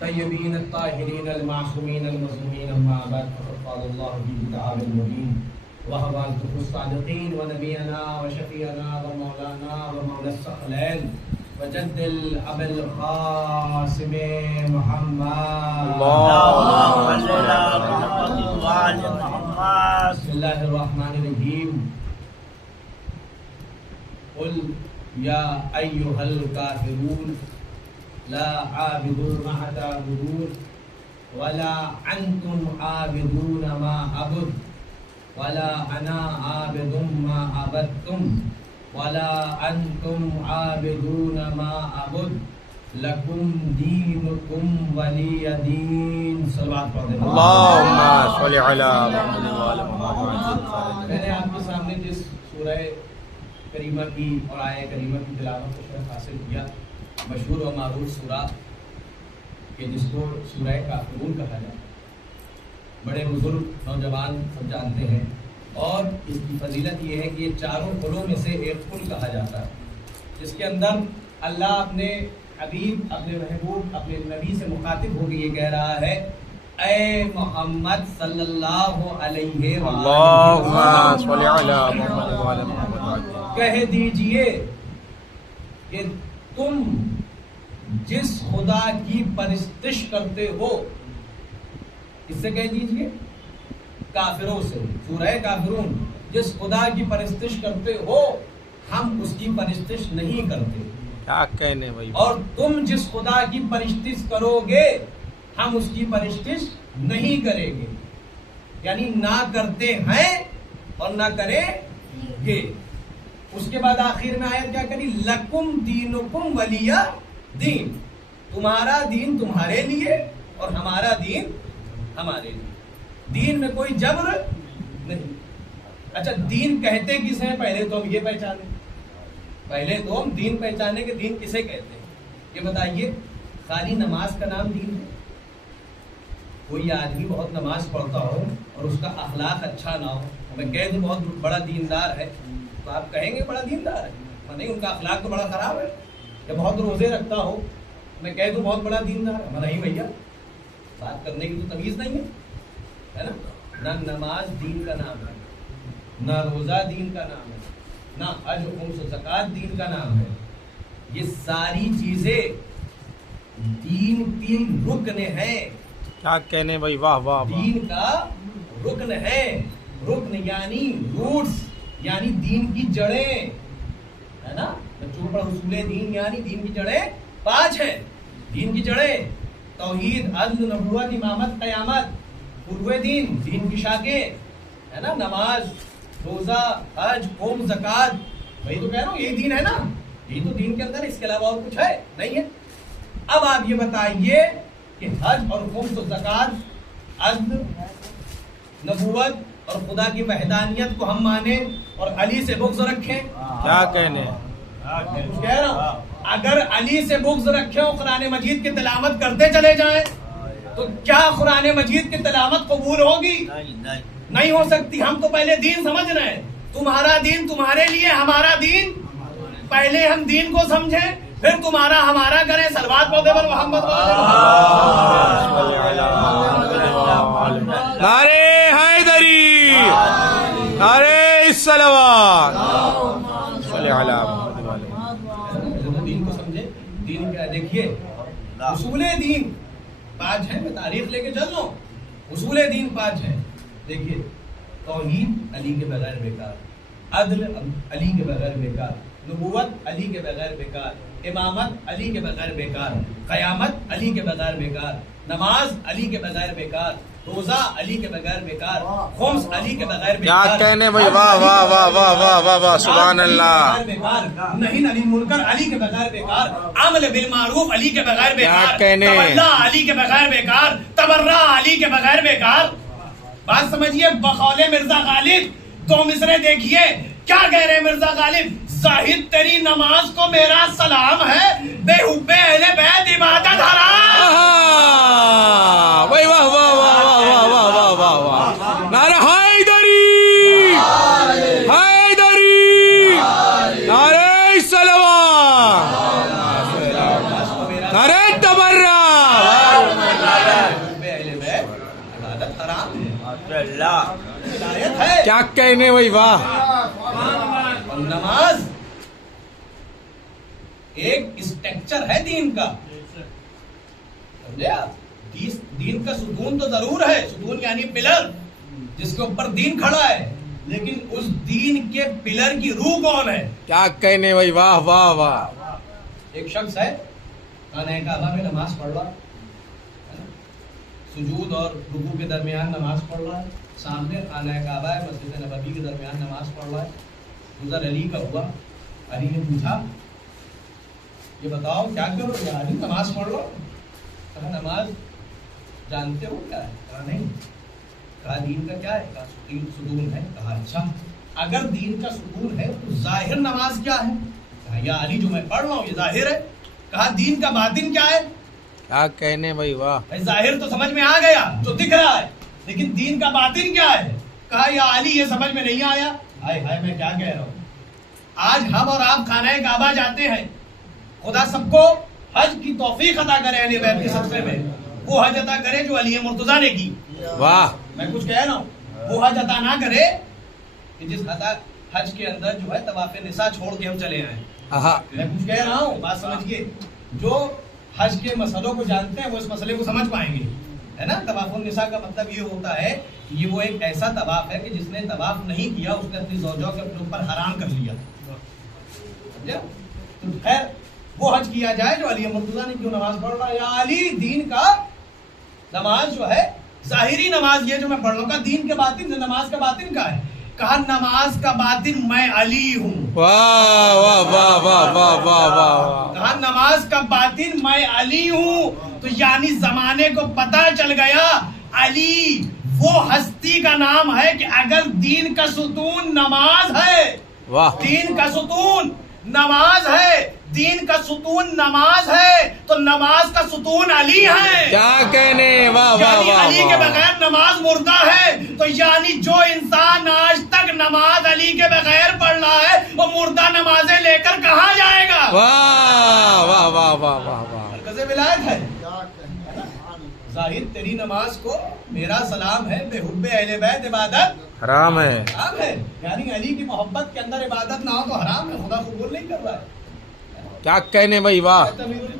طيبين الطاهرين المعصومين المظلومين أما بعد فقد قال الله في كتابه المبين وهو أصدق الصادقين ونبينا وشفيعنا ومولانا ومولى الثقلين وجد الأب القاسم محمد اللهم صل على محمد وعلى محمد. بسم الله الرحمن الرحيم قل يا أيها الكافرون لا عابد ما تعبدون ولا أنتم عابدون ما أعبد ولا أنا عابد ما عبدتم ولا أنتم عابدون ما أعبد لكم دينكم ولي دين. صلوات پڑھتے ہیں. اللهم صل على محمد وعلى محمد. میں نے آپ کے سامنے جس سورہ کریمہ کی اور آیہ کریمہ کی تلاوت کو شرف حاصل کیا، مشہور و معروف سورہ کہ جس کو سورہ کافرون کہا جاتا ہے، بڑے بزرگ نوجوان سب جانتے ہیں، اور اس کی فضیلت یہ ہے کہ یہ چاروں قلوں میں سے ایک قل کہا جاتا ہے، جس کے اندر اللہ اپنے حبیب، اپنے محبوب، اپنے نبی سے مخاطب ہو کے یہ کہہ رہا ہے اے محمد صلی اللہ علیہ اللهم صل على محمد وعلى محمد. کہہ دیجئے کہ تم جس خدا کی پرستش کرتے ہو، اس سے کہہ دیجئے کافروں سے، سورہ کافرون، جس خدا کی پرستش کرتے ہو ہم اس کی پرستش نہیں کرتے، کیا کہنے بھائی. اور تم جس خدا کی پرستش کرو گے ہم اس کی پرستش نہیں کریں گے، یعنی نہ کرتے ہیں اور نہ کریں گے. اس کے بعد آخر میں آیت کیا کری؟ لکم دینکم ولی دین، تمہارا دین تمہارے لیے اور ہمارا دین ہمارے لیے. دین میں کوئی جبر نہیں. اچھا دین کہتے کسے ہیں؟ پہلے تو ہم یہ پہچانے، پہلے تو ہم دین پہچانے کہ دین کسے کہتے ہیں. یہ بتائیے خالی نماز کا نام دین ہے؟ کوئی آدمی بہت نماز پڑھتا ہو اور اس کا اخلاق اچھا نہ ہو، میں کہہ دوں بہت بڑا دیندار ہے، تو آپ کہیں گے بڑا دیندار ہے؟ نہیں، ان کا اخلاق تو بڑا خراب ہے. یا بہت روزے رکھتا ہو، میں کہہ دوں بہت بڑا دیندار ہے؟ نہیں بھیا، بات کرنے کی تو تمیز نہیں ہے نا. نہ نماز دین کا نام ہے، نہ روزہ دین کا نام ہے، نہ حج خمس و زکوٰۃ دین کا نام ہے. یہ ساری چیزیں دین تین رکن ہیں. کیا کہنے بھائی. واہ واہ. دین کا رکن ہے. رکن یعنی روٹس، یعنی دین کی جڑیں، ہے نا. بچوں پر اصول دین یعنی دین کی جڑیں 5 ہیں. دین کی جڑیں توحید، عدل، نبوت، امامت، قیامت. فروع دین، دین کی شاخیں، ہے نا، نماز، روزہ، حج، قوم، زکوٰۃ. وہی تو کہہ رہا ہوں، یہی دین ہے نا. یہی تو دین کے اندر، اس کے علاوہ اور کچھ ہے نہیں ہے. اب آپ یہ بتائیے کہ حج اور خمس و زکوٰۃ، عدل، نبوت اور خدا کی وحدانیت کو ہم مانیں اور علی سے بغض رکھیں. کیا کہنے. کچھ کہہ رہا ہوں، اگر علی سے بغض رکھیں اور قرآن مجید کی تلاوت کرتے چلے جائیں تو کیا قرآن مجید کی تلاوت قبول ہوگی؟ نہیں ہو سکتی. ہم تو پہلے دین سمجھ رہے ہیں. تمہارا دین تمہارے لیے، ہمارا دین. پہلے ہم دین کو سمجھیں، پھر تمہارا ہمارا کریں. صلوات پڑھتے پر محمد. نعرے حیدری، نعرے الصلوات. صلی علی محمد وعلی محمد. دین کو سمجھیں. دین کیا ہے؟ دیکھیے اصول دین 5 ہیں. میں تاریخ لے کے چل رہا ہوں. اصول دین 5 ہیں. دیکھیے توحید علی کے بغیر بیکار، عدل علی کے بغیر بیکار، نبوت علی کے بغیر بیکار، امامت علی کے بغیر بیکار، قیامت علی کے بغیر بیکار، نماز علی کے بغیر بیکار، روزہ علی کے بغیر بیکار، خمس علی کے بغیر بیکار. کیا کہنے بھائی. واہ واہ واہ واہ واہ واہ واہ. سبحان اللہ. نہیں علی منکر علی کے بغیر بیکار، عمل بالمعروف علی کے بغیر بیکار، کیا کہنے. تولا علی کے بغیر بیکار، تبرع علی کے بغیر بیکار. بات سمجھیے. بقول مرزا غالب 2 مصرے دیکھیے کیا کہہ رہے مرزا غالب. زاہد تیری نماز کو میرا سلام ہے، بے حب اہل بیت عبادت حرام. واہ واہ واہ واہ واہ واہ واہ واہ. نعرہ حیدری، حیدری، نعرہ الصلوات، نعرہ تبرع. کیا کہنے بھائی واہ. اور نماز ایک اسٹرکچر ہے دین کا. سمجھے آپ؟ دین کا ستون تو ضرور ہے، ستون یعنی پلر جس کے اوپر دین کھڑا ہے، لیکن اس دین کے پلر کی روح کون ہے؟ کیا کہنے بھائی واہ واہ واہ. ایک شخص ہے خانہ کعبہ میں نماز پڑھ رہا ہے، سجود اور رکوع کے درمیان نماز پڑھ رہا ہے، سامنے خانہ کعبہ ہے، مسجد نبوی کے درمیان نماز پڑھ رہا ہے. گزر علی کا ہوا، علی نے پوچھا یہ بتاؤ کیا کرو گے؟ علی نماز پڑھ رہا ہو. کہا نماز جانتے ہو کیا ہے؟ کہا نہیں. کہا دین کا کیا ہے؟ کہا ستون ہے. کہا اچھا اگر دین کا ستون ہے تو ظاہر نماز کیا ہے؟ کہا یا علی جو میں پڑھ رہا ہوں یہ ظاہر ہے. کہا دین کا باطن کیا ہے؟ کیا کہنے بھائی واہ. بھائی ظاہر تو سمجھ میں آ گیا جو دکھ رہا ہے، لیکن دین کا باطن کیا ہے؟ کہا یا علی یہ سمجھ میں نہیں آیا. ہائے ہائے میں کیا کہہ رہا ہوں. آج ہم اور آپ خانہ کعبہ جاتے ہیں، خدا سب کو حج کی توفیق عطا کرے اہل بیت کے صدقے میں. وہ حج عطا کرے جو علی مرتضیٰ نے کی. واہ. میں کچھ کہہ رہا ہوں، وہ حج عطا نہ کرے کہ جس حج کے اندر جو ہے طواف نساء چھوڑ کے ہم چلے آئیں. میں کچھ کہہ رہا ہوں، بات سمجھیے. جو حج کے مسئلوں کو جانتے ہیں وہ اس مسئلے کو سمجھ پائیں گے، ہے نا. طواف النساء کا مطلب یہ ہوتا ہے کہ یہ وہ ایک ایسا طواف ہے کہ جس نے طواف نہیں کیا اس نے اپنی زوجوں کے اپنے اوپر حرام کر لیا. تو خیر وہ حج کیا جائے جو علی مرتضیٰ نے کیوں نماز پڑھ رہا ہے. یا علی دین کا نماز جو ہے ظاہری نماز یہ جو میں پڑھ رہا ہوں کا دین کے باطن سے نماز کا باطن کا ہے. کہا نماز کا باطن میں علی ہوں. واہ واہ واہ واہ واہ واہ واہ. کہا نماز کا باطن میں علی ہوں. تو یعنی زمانے کو پتہ چل گیا علی وہ ہستی کا نام ہے کہ اگر دین کا ستون نماز ہے، واہ. دین کا ستون نماز ہے، دین کا ستون نماز ہے تو نماز کا ستون علی ہے. کیا کہنے واہ واہ یعنی واہ علی کے بغیر نماز مردہ ہے. تو یعنی جو انسان آج تک نماز علی کے بغیر پڑھ رہا ہے وہ مردہ نمازیں لے کر کہاں جائے گا؟ واہ واہ واہ واہ واہ واہ. مرکز ولایت ہے. ظاہر تیری نماز کو میرا سلام ہے، بے حب اہل بیت عبادت حرام ہے. حرام ہے. یعنی علی کی محبت کے اندر عبادت نہ ہو تو حرام ہے، خدا قبول نہیں کر رہا ہے. کیا کہنے بھائی واہ.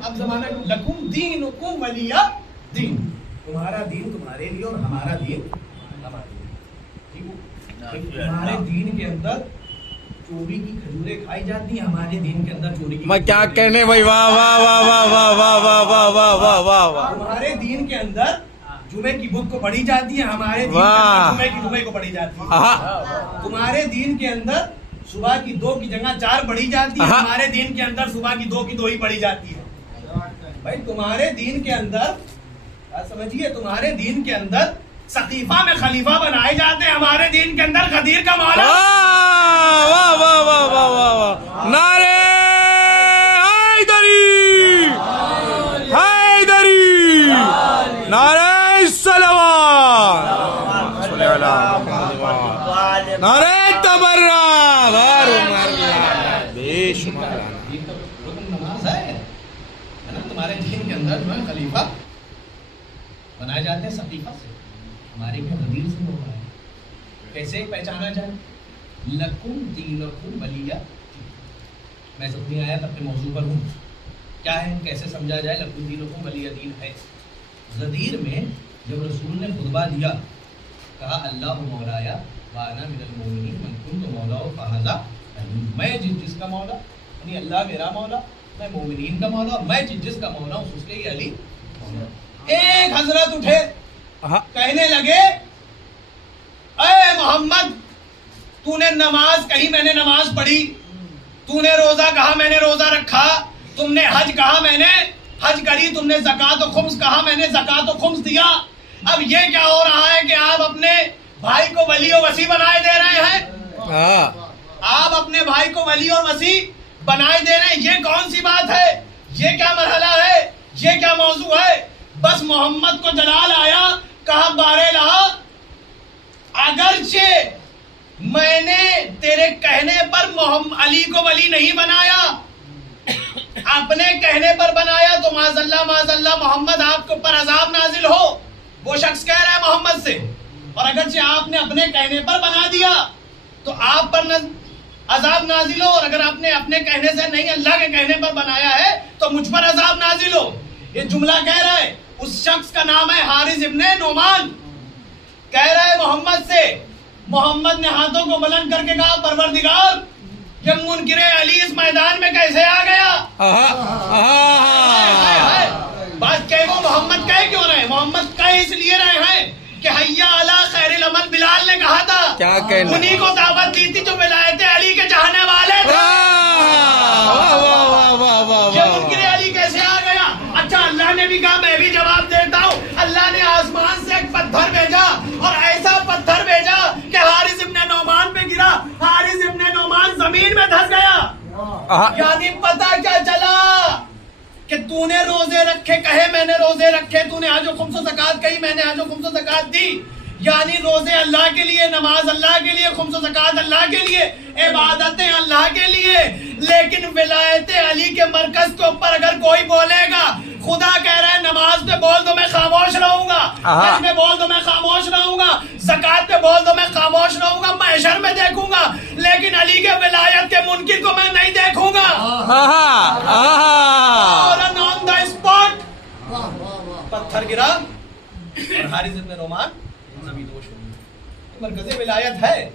اب زمانہ لکم دینکم ولی دین، تمہارا دین تمہارے لیے اور ہمارا دین ہمارے لیے. تمہارے دین کے اندر چوری کی کھجوریں کھائی جاتی ہیں، ہمارے دین کے اندر چوری کی میں کیا کہنے بھائی واہ واہ واہ واہ واہ واہ واہ واہ واہ واہ واہ واہ. تمہارے دین کے اندر جمعے کی بک کو پڑھی جاتی ہے، ہمارے دین کے اندر جمعے کی جمعے کو پڑھی جاتی ہے. تمہارے دین کے اندر صبح کی 2 کی جگہ 4 پڑھی جاتی ہے، ہمارے دین کے اندر صبح کی 2 کی 2 ہی پڑھی جاتی ہے. بھائی تمہارے دین کے اندر سمجھیے، تمہارے دین کے اندر سقیفہ میں خلیفہ بنائے جاتے ہیں، ہمارے دین کے اندر غدیر کا مولا. واہ واہ واہ واہ واہ واہ. نعرے حیدری حیدری، نعرے صلوات، نعرے تبرک، بے شمار نماز ہے نا. تمہارے دین کے اندر جو ہے خلیفہ بنائے جاتے ہیں سقیفہ سے، ہمارے کے غدیر سے ہو رہا ہے. کیسے پہچانا جائے؟ لکم دینکم ولی دین. میں اپنی آیت اپنے موضوع پر ہوں، کیا ہے کیسے سمجھا جائے؟ لکم دینکم ولی دین ہے. غدیر میں جب رسول نے خطبہ دیا، کہا اللہ مولایا وانا من المؤمنین من کنت مولا فہذا علی. میں جس کا مولا یعنی اللہ میرا مولا، میں مومنین کا مولا، میں جس کا مولا ہوں اس کے لیے علی مولا. ایک حضرت اٹھے کہنے لگے اے محمد تو نے نماز کہی میں نے نماز پڑھی، تو نے روزہ کہا میں نے روزہ رکھا، تم نے حج کہا میں نے حج کری، تم نے زکات و خمس کہا میں نے زکات و خمس دیا. اب یہ کیا ہو رہا ہے کہ آپ اپنے بھائی کو ولی و وصی بنائے دے رہے ہیں؟ آپ اپنے بھائی کو ولی اور وصی بنائے دے رہے ہیں. یہ کون سی بات ہے؟ یہ کیا مرحلہ ہے؟ یہ کیا موضوع ہے؟ بس محمد کو جلال آیا، کہا بارے لہا اگرچہ میں نے تیرے کہنے پر علی کو ولی نہیں بنایا، اپنے کہنے پر بنایا تو معاذ اللہ محمد آپ کے اوپر عذاب نازل ہو. وہ شخص کہہ رہا ہے محمد سے اور اگرچہ آپ نے اپنے کہنے پر بنا دیا تو آپ پر عذاب نازل ہو، اور اگر آپ نے اپنے کہنے سے نہیں اللہ کے کہنے پر بنایا ہے تو مجھ پر عذاب نازل ہو. یہ جملہ کہہ رہا ہے، اس شخص کا نام ہے حارث ابن نعمان، کہہ رہا ہے محمد سے. محمد نے ہاتھوں کو بلند کر کے کہا پروردگار یہ منکر علی اس میدان میں کیسے آ گیا؟ بات کہ وہ محمد کہہ کیوں رہے؟ محمد کہہ اس لیے رہے ہیں کہ حیا علی خیر العمل بلال نے کہا تھا، کیا کہنا، انہی کو دعوت دی تھی جو ولایت علی کے چاہنے والے تھے. یہ منکر علی کیسے آ گیا؟ اچھا اللہ نے بھی کہا میں بھی جواب دیتا ہوں. اللہ نے آسمان سے ایک پتھر بھیجا اور ایسا پتھر بھیجا کہ حارث ابن نعمان پہ گرا، حارث ابن نعمان زمین میں دھس گیا. یعنی پتہ کیا چلا کہ تو نے روزے رکھے، کہے میں نے روزے رکھے، تو نے حج و خمس و زکات کہی میں نے حج و خمس و زکات دی. یعنی روزے اللہ کے لیے، نماز اللہ کے لیے، خمس و زکات اللہ کے لیے، عبادتیں اللہ کے لیے. لیکن ولایت علی کے مرکز کے اوپر اگر کوئی بولے گا، خدا کہہ رہا ہے نماز پہ بول دو میں خاموش رہوں گا، حج میں بول دو میں خاموش رہوں گا، زکات پہ بول دو میں خاموش رہوں گا، محشر میں دیکھوں گا، لیکن علی کے ولایت کے منکر کو میں نہیں دیکھوں گا. پتھر گرا اور حارث ابن نعمان زمینوش ہو گئے. مرکز ولایت ہے،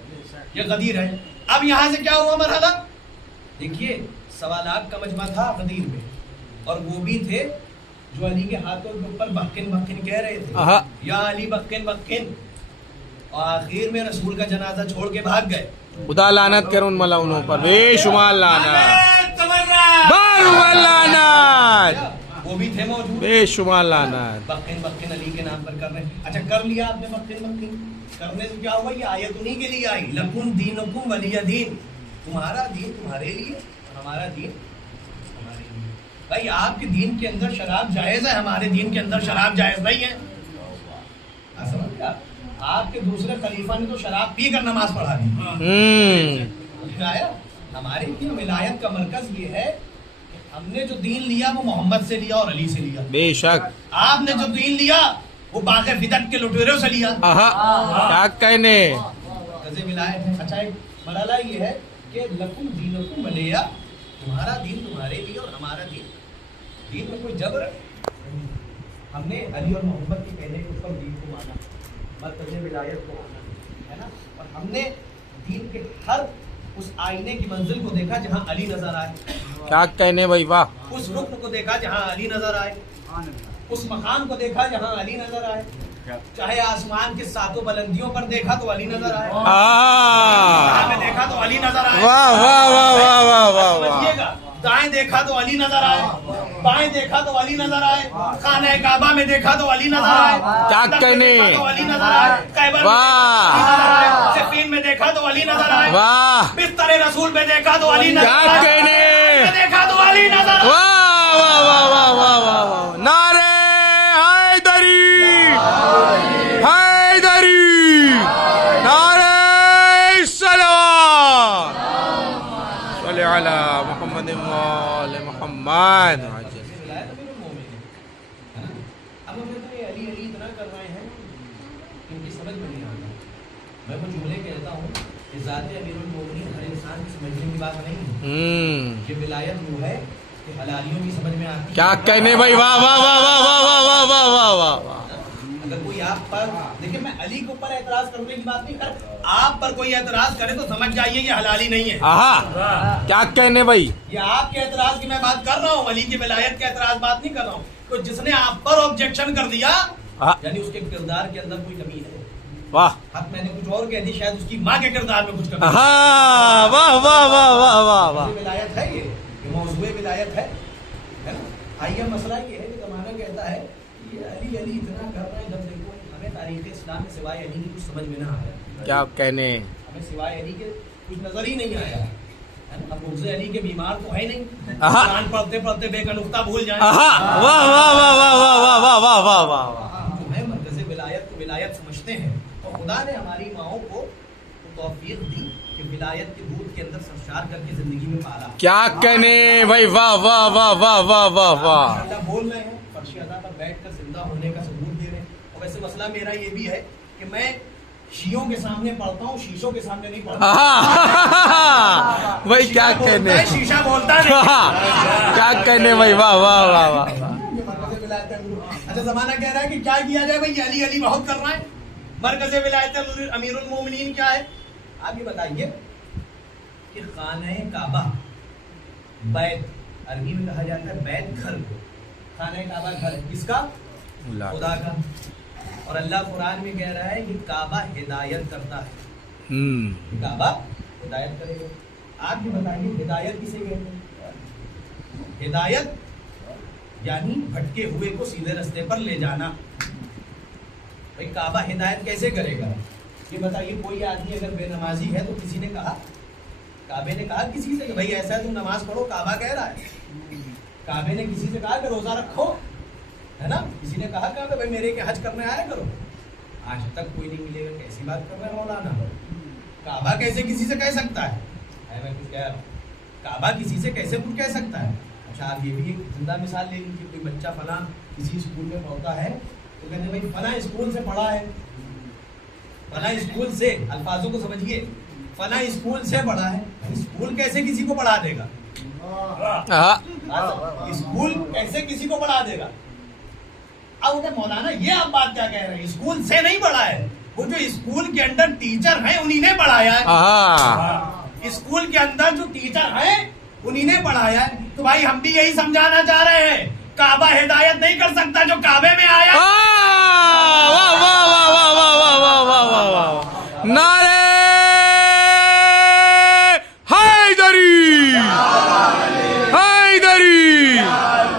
یہ غدیر ہے. اب یہاں سے کیا ہوا مرحلہ؟ دیکھیے سوالات کا مجمع تھا غدیر میں، اور وہ بھی تھے جو علی کے ہاتھوں کے اوپر بکن بکن کہہ رہے تھے، یا علی بکن بکن، اور آخر میں رسول کا جنازہ چھوڑ کے بھاگ گئے. خدا لعنت کرے ان ملعونوں پر، بے شمار لعنت، بارو لعنت، وہ بھی تھے موجود، بے شمار لعنت. بکن بکن علی کے نام پر کر رہے ہیں. اچھا کر لیا آپ نے بکن بکن، کرنے سے کیا ہوا؟ یہ آیت انہی کے لیے آئی، لکم دینکم ولی دین، تمہارا دین تمہارے لیے اور ہمارا دین ہمارے لیے. بھائی آپ کے دین کے اندر شراب جائز ہے، ہمارے دین کے اندر شراب جائز نہیں ہے. آپ کے دوسرے خلیفہ نے تو شراب پی کر نماز پڑھا دی. ہمارے کی ولایت کا مرکز یہ ہے کہ ہم نے جو دین لیا وہ محمد سے لیا اور علی سے لیا. بے شک آپ نے جو دین لیا وہ باغ فدق کے لٹیروں سے لیا. کیا کہنے ولایت ہے. اچھا ایک مرحلہ یہ ہے کہ لکم دینکم ولی، تمہارا دین تمہارے لیے اور ہمارا دین. دین میں کوئی جبر ہم نے علی اور محمد کے کہنے کے اوپر دین کو مانا، مرکز ولایت کو مانا ہے نا. اور ہم نے دین کے ہر اس آئینے کی منزل کو دیکھا جہاں علی نظر آئے. کیا کہنے بھائی، واہ. اس رکن کو دیکھا جہاں علی نظر آئے، اس مقام کو دیکھا جہاں علی نظر آئے. چاہے آسمان کے ساتوں بلندیوں پر دیکھا تو علی نظر آئے، میں دیکھا تو علی نظر آئے. واہ واہ واہ واہ واہ واہ واہ. سمجھیے گا، دائیں دیکھا تو علی نظر آئے، بائیں دیکھا تو علی نظر آئے، خانہ کعبہ میں دیکھا تو علی نظر آئے، کیا کہنے، علی نظر آئے، خیبر واہ، صفین میں دیکھا تو علی نظر آئے، واہ، بستر رسول میں دیکھا تو علی نظر کیا آئے، کہنے، دیکھا تو علی نظر آئے. واہ واہ واہ واہ واہ واہ واہ. نعرے حیدری، حیدری، نعرے صلوات، صلی علی محمد و آل محمد. اب ہمیں تو یہ علی علی اتنا کر رہے ہیں کہ ان کی سمجھ میں نہیں آتا. میں وہ جملے کہتا ہوں کہ ذات امیر المومنین ہر انسان کی سمجھنے کی بات نہیں ہے. یہ ولایت وہ ہے کہ حلالیوں کی سمجھ میں آتی ہے. کیا کہنے بھائی، واہ واہ واہ واہ واہ واہ واہ واہ واہ واہ. اگر کوئی آپ پر دیکھیں، میں علی کے اوپر اعتراض کرنے کی بات نہیں کر، آپ پر کوئی اعتراض کرے تو سمجھ جائیے یہ حلالی نہیں ہے. کیا کہنے بھائی، یہ آپ کے اعتراض کی میں بات کر رہا ہوں، علی کی ولایت کے اعتراض بات نہیں کر رہا ہوں. تو جس نے آپ پر آبجیکشن کر دیا یعنی اس کے کردار کے اندر کوئی کمی ہے. واہ. حق میں نے کچھ اور کہہ دی، شاید اس کی ماں کے کردار میں کچھ کمی. واہ واہ واہ واہ واہ واہ. ولایت ہے، یہ موضوع ولایت ہے نا. آئیے مسئلہ یہ ہے کہ زمانہ کہتا ہے یہ علی علی اتنا کر رہے ہیں، جب دیکھو ہمیں تاریخ اسلام میں سوائے علی کی کچھ سمجھ میں نہ آیا. کیا کہنے، ہمیں سوائے علی کے کچھ نظر ہی نہیں آیا. اب مرزا علی کے بیمار تو ہے نہیں، قرآن پڑھتے پڑھتے بے کا نقطہ بھول جائیں. واہ واہ واہ واہ واہ واہ واہ واہ واہ واہ. جو ہے مرکز ولایت کو ولایت سمجھتے ہیں، اور خدا نے ہماری ماؤں کو توفیق دی کہ ولایت کے دودھ کے اندر سرشار کر کے زندگی میں پالا. کیا کہنے بھائی، واہ واہ واہ واہ واہ واہ واہ. اللہ بول رہے ہیں فرش ادا پر بیٹھ کر زندہ ہونے کا ثبوت دے رہے ہیں. اور ویسے مسئلہ میرا یہ بھی ہے کہ میں شیوں کے سامنے پڑھتا ہوں, شیشوں کے سامنے نہیں پڑھتا. بھائی کیا کہنے, شیشہ بولتا نہیں. کیا کہنے بھائی, واہ واہ واہ واہ. اچھا زمانہ کہہ رہا ہے کہ کیا کیا جائے بھائی, علی علی بہت کر رہا ہے. مرکز ولایت امیر المومنین کیا ہے, آپ یہ بتائیے کہ خانہ کعبہ, بیت عربی میں کہا جاتا ہے بیت, گھر کو. خانہ کعبہ گھر کس کا, خدا کا. اور اللہ قرآن میں کہہ رہا ہے کہ کعبہ ہدایت کرتا ہے. کعبہ ہدایت کرے گا. آپ یہ بتائیے ہدایت کسے کہتے ہیں؟ ہدایت یعنی بھٹکے ہوئے کو سیدھے رستے پر لے جانا. بھائی کعبہ ہدایت کیسے کرے گا, یہ بتائیے. کوئی آدمی اگر بے نمازی ہے تو کسی نے کہا, کعبے نے کہا کسی سے کہ بھائی ایسا ہے تم نماز پڑھو, کعبہ کہہ رہا ہے. کعبے نے کسی سے کہا کہ روزہ رکھو, ہے نا. کسی نے کہا کہ بھائی میرے کے حج کرنے آیا کرو. آج تک کوئی نہیں ملے گا. کیسی بات کر رہے ہیں مولانا, کعبہ کیسے کسی سے کہہ سکتا ہے. میں کچھ کہہ رہا ہوں, کعبہ کسی سے کیسے کچھ کہہ سکتا ہے. اچھا آپ یہ بھی ایک زندہ مثال لے لیجیے. کوئی بچہ فلاں کسی اسکول میں پڑھتا ہے تو کہتے ہیں بھائی فلاں اسکول سے پڑھا ہے, فلاں اسکول سے, الفاظوں کو سمجھیے, فلاں اسکول سے پڑھا ہے. اسکول کیسے کسی کو پڑھا دے گا, اسکول کیسے کسی کو پڑھا دے گا. اب مولانا یہ آپ بات کیا کہہ رہے ہیں, اسکول سے نہیں پڑھا ہے, وہ جو اسکول کے اندر ٹیچر ہیں انہی نے پڑھایا ہے. اسکول کے اندر جو ٹیچر ہیں انہی نے پڑھایا ہے. تو بھائی ہم بھی یہی سمجھانا چاہ رہے ہیں, کعبہ ہدایت نہیں کر سکتا جو کعبے میں آیا. نعرے حیدری, حیدری,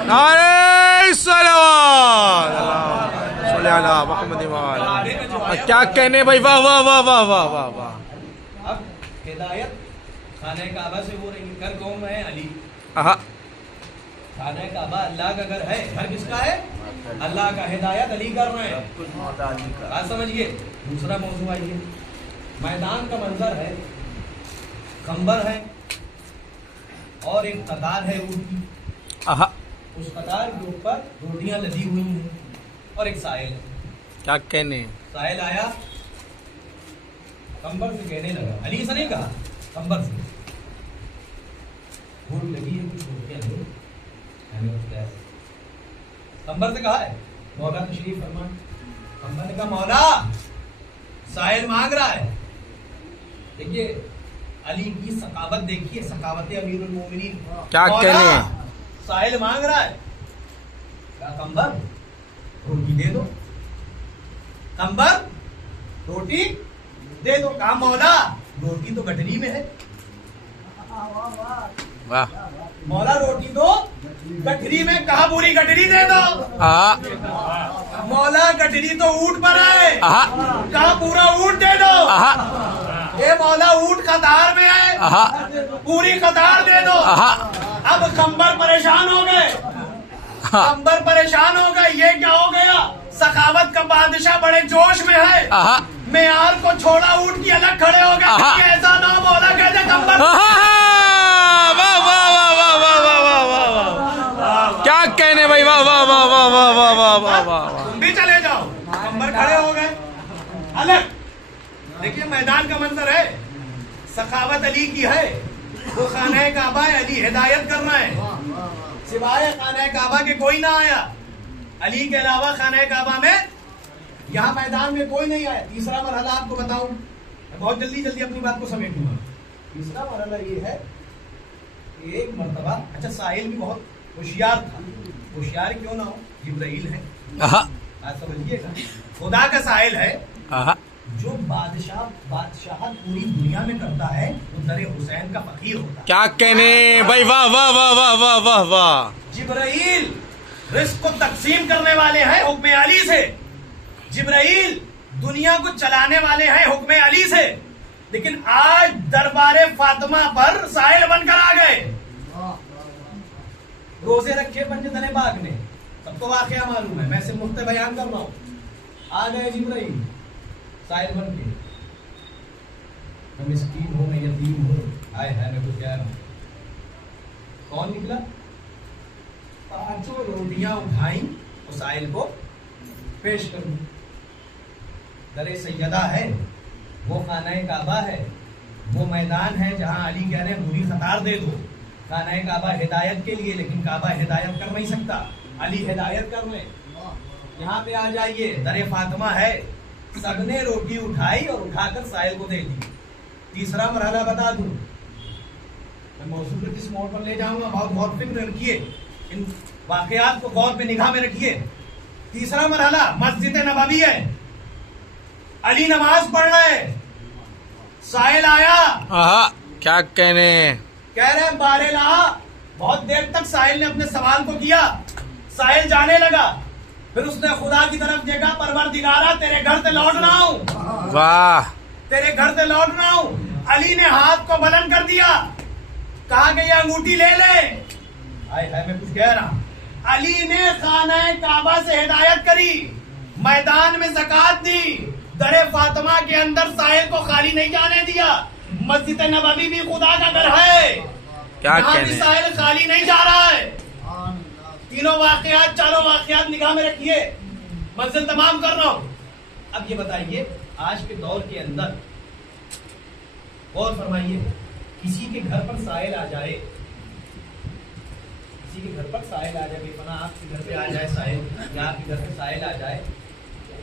نعرے صلوات صلی اللہ محمد وعلی. کیا کہنے بھائی, واہ واہ واہ واہ واہ واہ واہ. اب ہدایت خانہ کعبہ سے ہو رہی ہے. گھر کون ہے, علی. خانہ کعبہ اللہ کا گھر ہے. گھر کس کا ہے, اللہ کا. ہدایت علی کر رہے ہیں. بات سمجھیے. دوسرا موضوع آئیے, میدان کا منظر ہے, خنبر ہے اور ایک قطار ہے اونٹ کی. اس قطار کے اوپر روٹیاں لدی ہوئی ہیں اور ایک سائل ہے. کیا کہنے, سائل آیا خنبر سے کہنے لگا, علی سے نہیں کہا, خنبر سے, بھوک لگی ہے کچھ روٹیاں دو. خنبر سے کہا ہے مولا تشریف فرما. خنبر نے کہا مولا سائل مانگ رہا ہے. دیکھیے علی کی سخاوت دیکھیے, سخاوت امیر المومنین. کیا کہنے, سائل مانگ رہا ہے. کہا خنبر روٹی دے دو, خنبر روٹی دے دو. کہا مولا روٹی تو گٹری میں ہے. مولا روٹی تو گٹری میں. کہا پوری گٹری دے دو. مولا گٹری تو اونٹ پر ہے. کہا پورا اونٹ دے دو. اے مولا اونٹ قطار میں ہے, پوری قطار دے دو. اب خنبر پریشان ہو گئے, خنبر پریشان ہو گئے. یہ کیا ہو گیا, سخاوت کا بادشاہ بڑے جوش میں ہے, معیار کو چھوڑا, اونٹ کی الگ کھڑے ہو گئے. ایسا نہ ہو مولا کہتے خنبر. کیا کہنے بھائی, واہ واہ واہ واہ واہ واہ واہ واہ واہ. تم بھی چلے جاؤ. خنبر کھڑے ہو گئے الگ. دیکھیے میدان کا منظر ہے, سخاوت علی کی ہے. وہ خانہ کعبہ ہے, علی ہدایت کر رہے ہیں. سوائے خانہ کعبہ کے کوئی نہ آیا, علی کے علاوہ خانہ کعبہ میں یہاں میدان میں کوئی نہیں آیا. تیسرا مرحلہ آپ کو بتاؤں, بہت جلدی جلدی اپنی بات کو سمیٹوں گا. تیسرا مرحلہ یہ ہے کہ ایک مرتبہ, اچھا سائل بھی بہت ہوشیار تھا. ہوشیار کیوں نہ ہو, جبرائیل ہے. آپ سمجھیے گا, خدا کا سائل ہے. جو بادشاہت پوری دنیا میں کرتا ہے وہ در حسین کا فقیر ہوتا ہے. کیا کہنے بھائی, واہ واہ واہ واہ واہ واہ واہ. جبرائیل رزق کو تقسیم کرنے والے ہیں حکم علی سے. جبرائیل دنیا کو چلانے والے ہیں حکم علی سے. لیکن آج دربار فاطمہ پر سائل بن کر آ گئے. روزے رکھے پنجتن باغ نے, سب کو واقعہ معلوم ہے, میں سے مفت بیان کر رہا ہوں. آ گئے جبرائیل سائل بن کے. میں مسکین ہوں, میں یتیم ہوں, آئے ہے میں کچھ کہہ رہا ہوں. کون نکلا, پانچوں روٹیاں اٹھائیں اور سائل کو پیش کر دوں. در سیدہ ہے وہ خانہ کعبہ ہے، وہ میدان ہے جہاں علی کہہ رہے ہیں بری قطار دے دو. خانہ کعبہ ہدایت کے لیے، لیکن کعبہ ہدایت کر نہیں سکتا، علی ہدایت کر لیں. یہاں پہ آ جائیے، در فاطمہ ہے، سب نے روٹی اٹھائی اور اٹھا کر سائل کو دے دی. تیسرا مرحلہ بتا دوں، میں موضوع کو کس موڑ پر لے جاؤں گا، بہت غور فکر رکھیے، ان واقعات کو غور پہ نگاہ میں رکھیے. تیسرا مرحلہ مسجد نبوی ہے، علی نماز پڑھ رہا ہے، سائل آیا، کیا کہنے، کہہ رہے ہیں بارے لا. بہت دیر تک سائل نے اپنے سوال کو کیا، سائل جانے لگا، پھر اس نے خدا کی طرف دیکھا، پروردگارا تیرے گھر سے لوٹ رہا ہوں، واہ، تیرے گھر سے لوٹ رہا ہوں. علی نے ہاتھ کو بلند کر دیا، کہا کہ یہ انگوٹھی لے لے. ہائے ہائے میں کچھ کہہ رہا ہوں. علی نے خانہ کعبہ سے ہدایت کری، میدان میں زکات دی، در فاطمہ کے اندر سائل کو خالی نہیں جانے دیا. مسجد نبوی بھی خدا کا گھر ہے، کیا یہاں بھی کہنے، سائل خالی نہیں جا رہا ہے. تینوں واقعات، چاروں واقعات نگاہ میں رکھیے، منزل تمام کر رہا ہوں. اب یہ بتائیے آج کے دور کے اندر غور فرمائیے، کسی کے گھر پر سائل آ جائے، کسی کے گھر پر سائل آ جائے، بے پناہ آپ کے گھر پہ آ جائے سائل، یا آپ کے گھر پہ سائل آ جائے،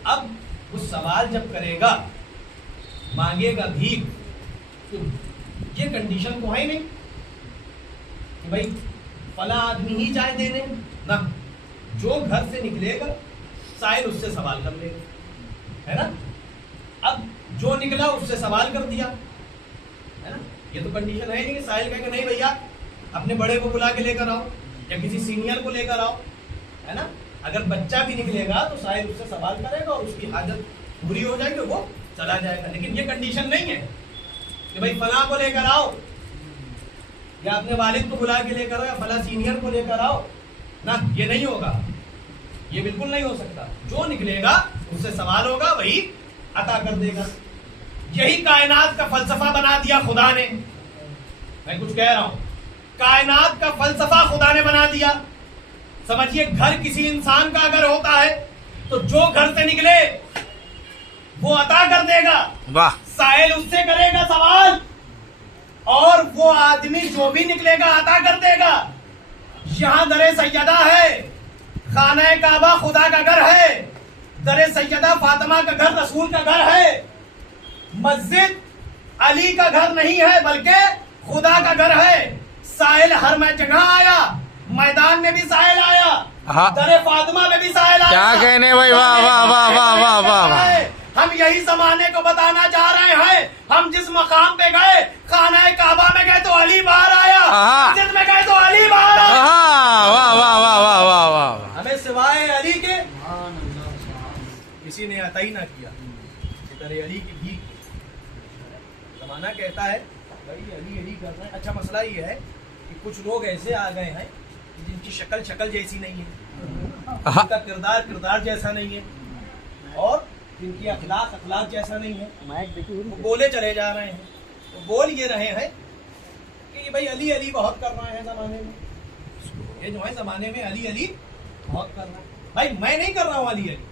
اب وہ سوال جب کرے گا، مانگے گا بھیک، تو یہ کنڈیشن تو ہے نہیں کہ بھائی فلاں آدمی ہی جائے دینے، نہ، جو گھر سے نکلے گا سائل اس سے سوال کر لے گا، ہے نا. اب جو نکلا اس سے سوال کر دیا، ہے نا. یہ تو کنڈیشن ہے نہیں کہ سائل کہیں کہ نہیں بھیا اپنے بڑے کو بلا کے لے کر آؤ یا کسی سینئر کو لے کر آؤ، ہے نا. اگر بچہ بھی نکلے گا تو سائل اس سے سوال کرے گا اور اس کی حاجت پوری ہو جائے گی، وہ چلا جائے گا. لیکن یہ کنڈیشن نہیں ہے کہ بھائی فلاں کو لے کر آؤ یا اپنے والد کو بلا کے لے کر آؤ یا فلاں سینئر کو لے کر آؤ، نہ، یہ نہیں ہوگا، یہ بالکل نہیں ہو سکتا. جو نکلے گا اس سے سوال ہوگا، وہی عطا کر دے گا. یہی کائنات کا فلسفہ بنا دیا خدا نے. میں کچھ کہہ رہا ہوں، کائنات کا فلسفہ خدا نے بنا دیا. سمجھیے گھر کسی انسان کا اگر ہوتا ہے تو جو گھر سے نکلے وہ عطا کر دے گا، واہ، سائل اس سے کرے گا سوال، اور وہ آدمی جو بھی نکلے گا عطا کر دے گا. یہاں در سیدہ ہے، خانہ کعبہ خدا کا گھر ہے، در سیدہ فاطمہ کا گھر رسول کا گھر ہے. مسجد علی کا گھر نہیں ہے بلکہ خدا کا گھر ہے. سائل ہر میں جگہ آیا، میدان میں بھی سائل آیا، در فاطمہ میں بھی سائل آیا. کیا کہنے بھائی، واہ واہ واہ واہ واہ واہ واہ. ہم یہی زمانے کو بتانا چاہ رہے ہیں. ہم جس مقام پہ گئے، خانہ کعبہ میں گئے تو علی باہر آیا، مسجد میں گئے تو علی باہر آیا. واہ واہ واہ واہ واہ واہ. ہمیں سوائے علی کے کسی نے عطا ہی نہ کیا. ستر علی کی بھی زمانہ کہتا ہے بھائی علی علی کرنا ہے. اچھا مسئلہ یہ ہے کہ کچھ لوگ ایسے آ گئے ہیں جن کی شکل جیسی نہیں ہے، ان کا کردار جیسا نہیں ہے، اور جن کی اخلاق جیسا نہیں ہے، وہ بولے چلے جا رہے ہیں. وہ بول یہ رہے ہیں کہ بھائی علی علی بہت کر رہے ہیں زمانے میں، یہ جو ہے زمانے میں علی علی بہت کر رہا ہے. بھائی میں نہیں کر رہا ہوں علی علی،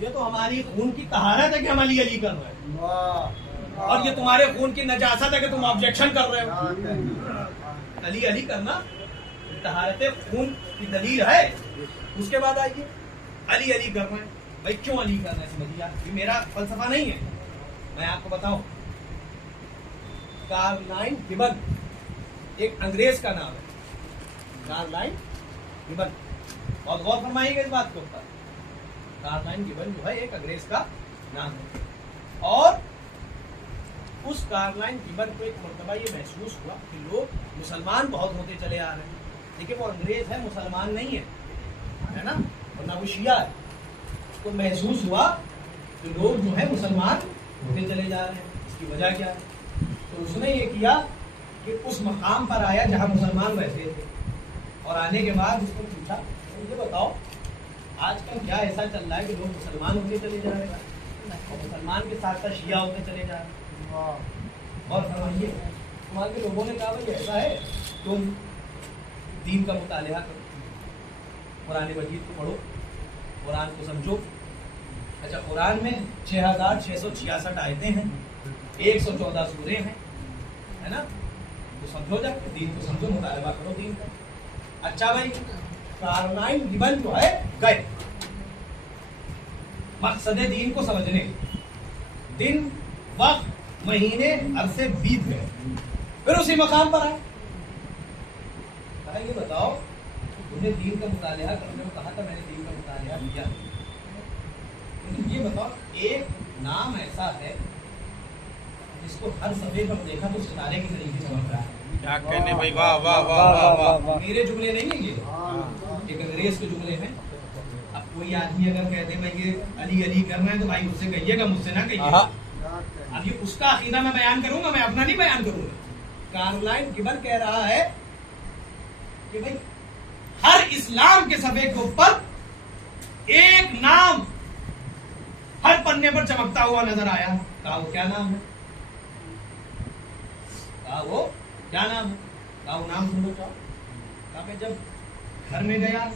یہ تو ہماری خون کی طہارت ہے کہ ہم علی علی کر رہے ہیں، اور یہ تمہارے خون کی نجاست ہے کہ تم آبجیکشن کر رہے ہو. علی علی کرنا طہارت خون کی دلیل ہے. اس کے بعد آئیے علی علی کر رہے ہیں. بھائی کیوں علی کرنا ہے سمجھیے، یہ میرا فلسفہ نہیں ہے، میں آپ کو بتاؤں. کارلائن گبن ایک انگریز کا نام ہے، کارلائن گبن. بہت غور فرمائیے گا اس بات کے اوپر. کارلائن گبن جو ہے ایک انگریز کا نام ہے، اور اس کارلائن گبن کو ایک مرتبہ یہ محسوس ہوا کہ لوگ مسلمان بہت ہوتے چلے آ رہے ہیں، لیکن وہ انگریز ہے، مسلمان نہیں ہے نا، اور نہ وہ شیعہ ہے. تو محسوس ہوا کہ لوگ جو ہے مسلمان ہوتے چلے جا رہے ہیں، اس کی وجہ کیا ہے؟ تو اس نے یہ کیا کہ اس مقام پر آیا جہاں مسلمان رہتے تھے، اور آنے کے بعد اس کو پوچھا یہ بتاؤ آج کل کیا ایسا چل رہا ہے کہ لوگ مسلمان ہوتے چلے جا رہے ہیں اور مسلمان کے ساتھ ساتھ شیعہ ہوتے چلے جا رہے ہیں. اور فرمائیے ہمارے لوگوں نے کہا بھائی ایسا ہے تم دین کا مطالعہ کرو، قرآن مجید کو پڑھو، قرآن کو سمجھو، اچھا قرآن میں 6666 آیتیں ہیں, 114 سورے ہیں, ہے نا؟ تو سمجھو جا دین کو سمجھو, مطالبہ کرو دین کا. اچھا بھائی کارنائن گبن جو ہے گئے مقصد دین کو سمجھنے, دن وقت مہینے عرصے بیت گئے, پھر اسی مقام پر آئے. یہ بتاؤ تمہیں دین کا مطالعہ کرنے کو کہا تھا, میں نے دین کا مطالعہ کیا, لیکن یہ بتاؤ ایک نام ایسا ہے جس کو ہر صفحے پر دیکھا تو ستارے کی طریقے سے سمجھ رہا ہے. کیا کہنے بھائی, واہ واہ واہ واہ واہ. میرے جملے نہیں ہیں یہ, ایک انگریز کے جملے ہیں. اب کوئی آدمی اگر کہتے ہیں بھائی یہ علی علی کرنا ہے تو بھائی مجھ سے کہیے گا, مجھ سے نہ کہیے گا. اب یہ اس کا عقیدہ میں بیان کروں گا, میں اپنا نہیں بیان کروں گا. کارلائن گبن کہہ رہا ہے کہ بھائی ہر اسلام کے صفحے کے اوپر ایک نام ہر پنے پر چمکتا ہوا نظر آیا. کہا وہ کیا نام ہے, کہا وہ کیا نام ہے, کہا وہ نام سنو چاہو. کہا میں جب گھر میں گیا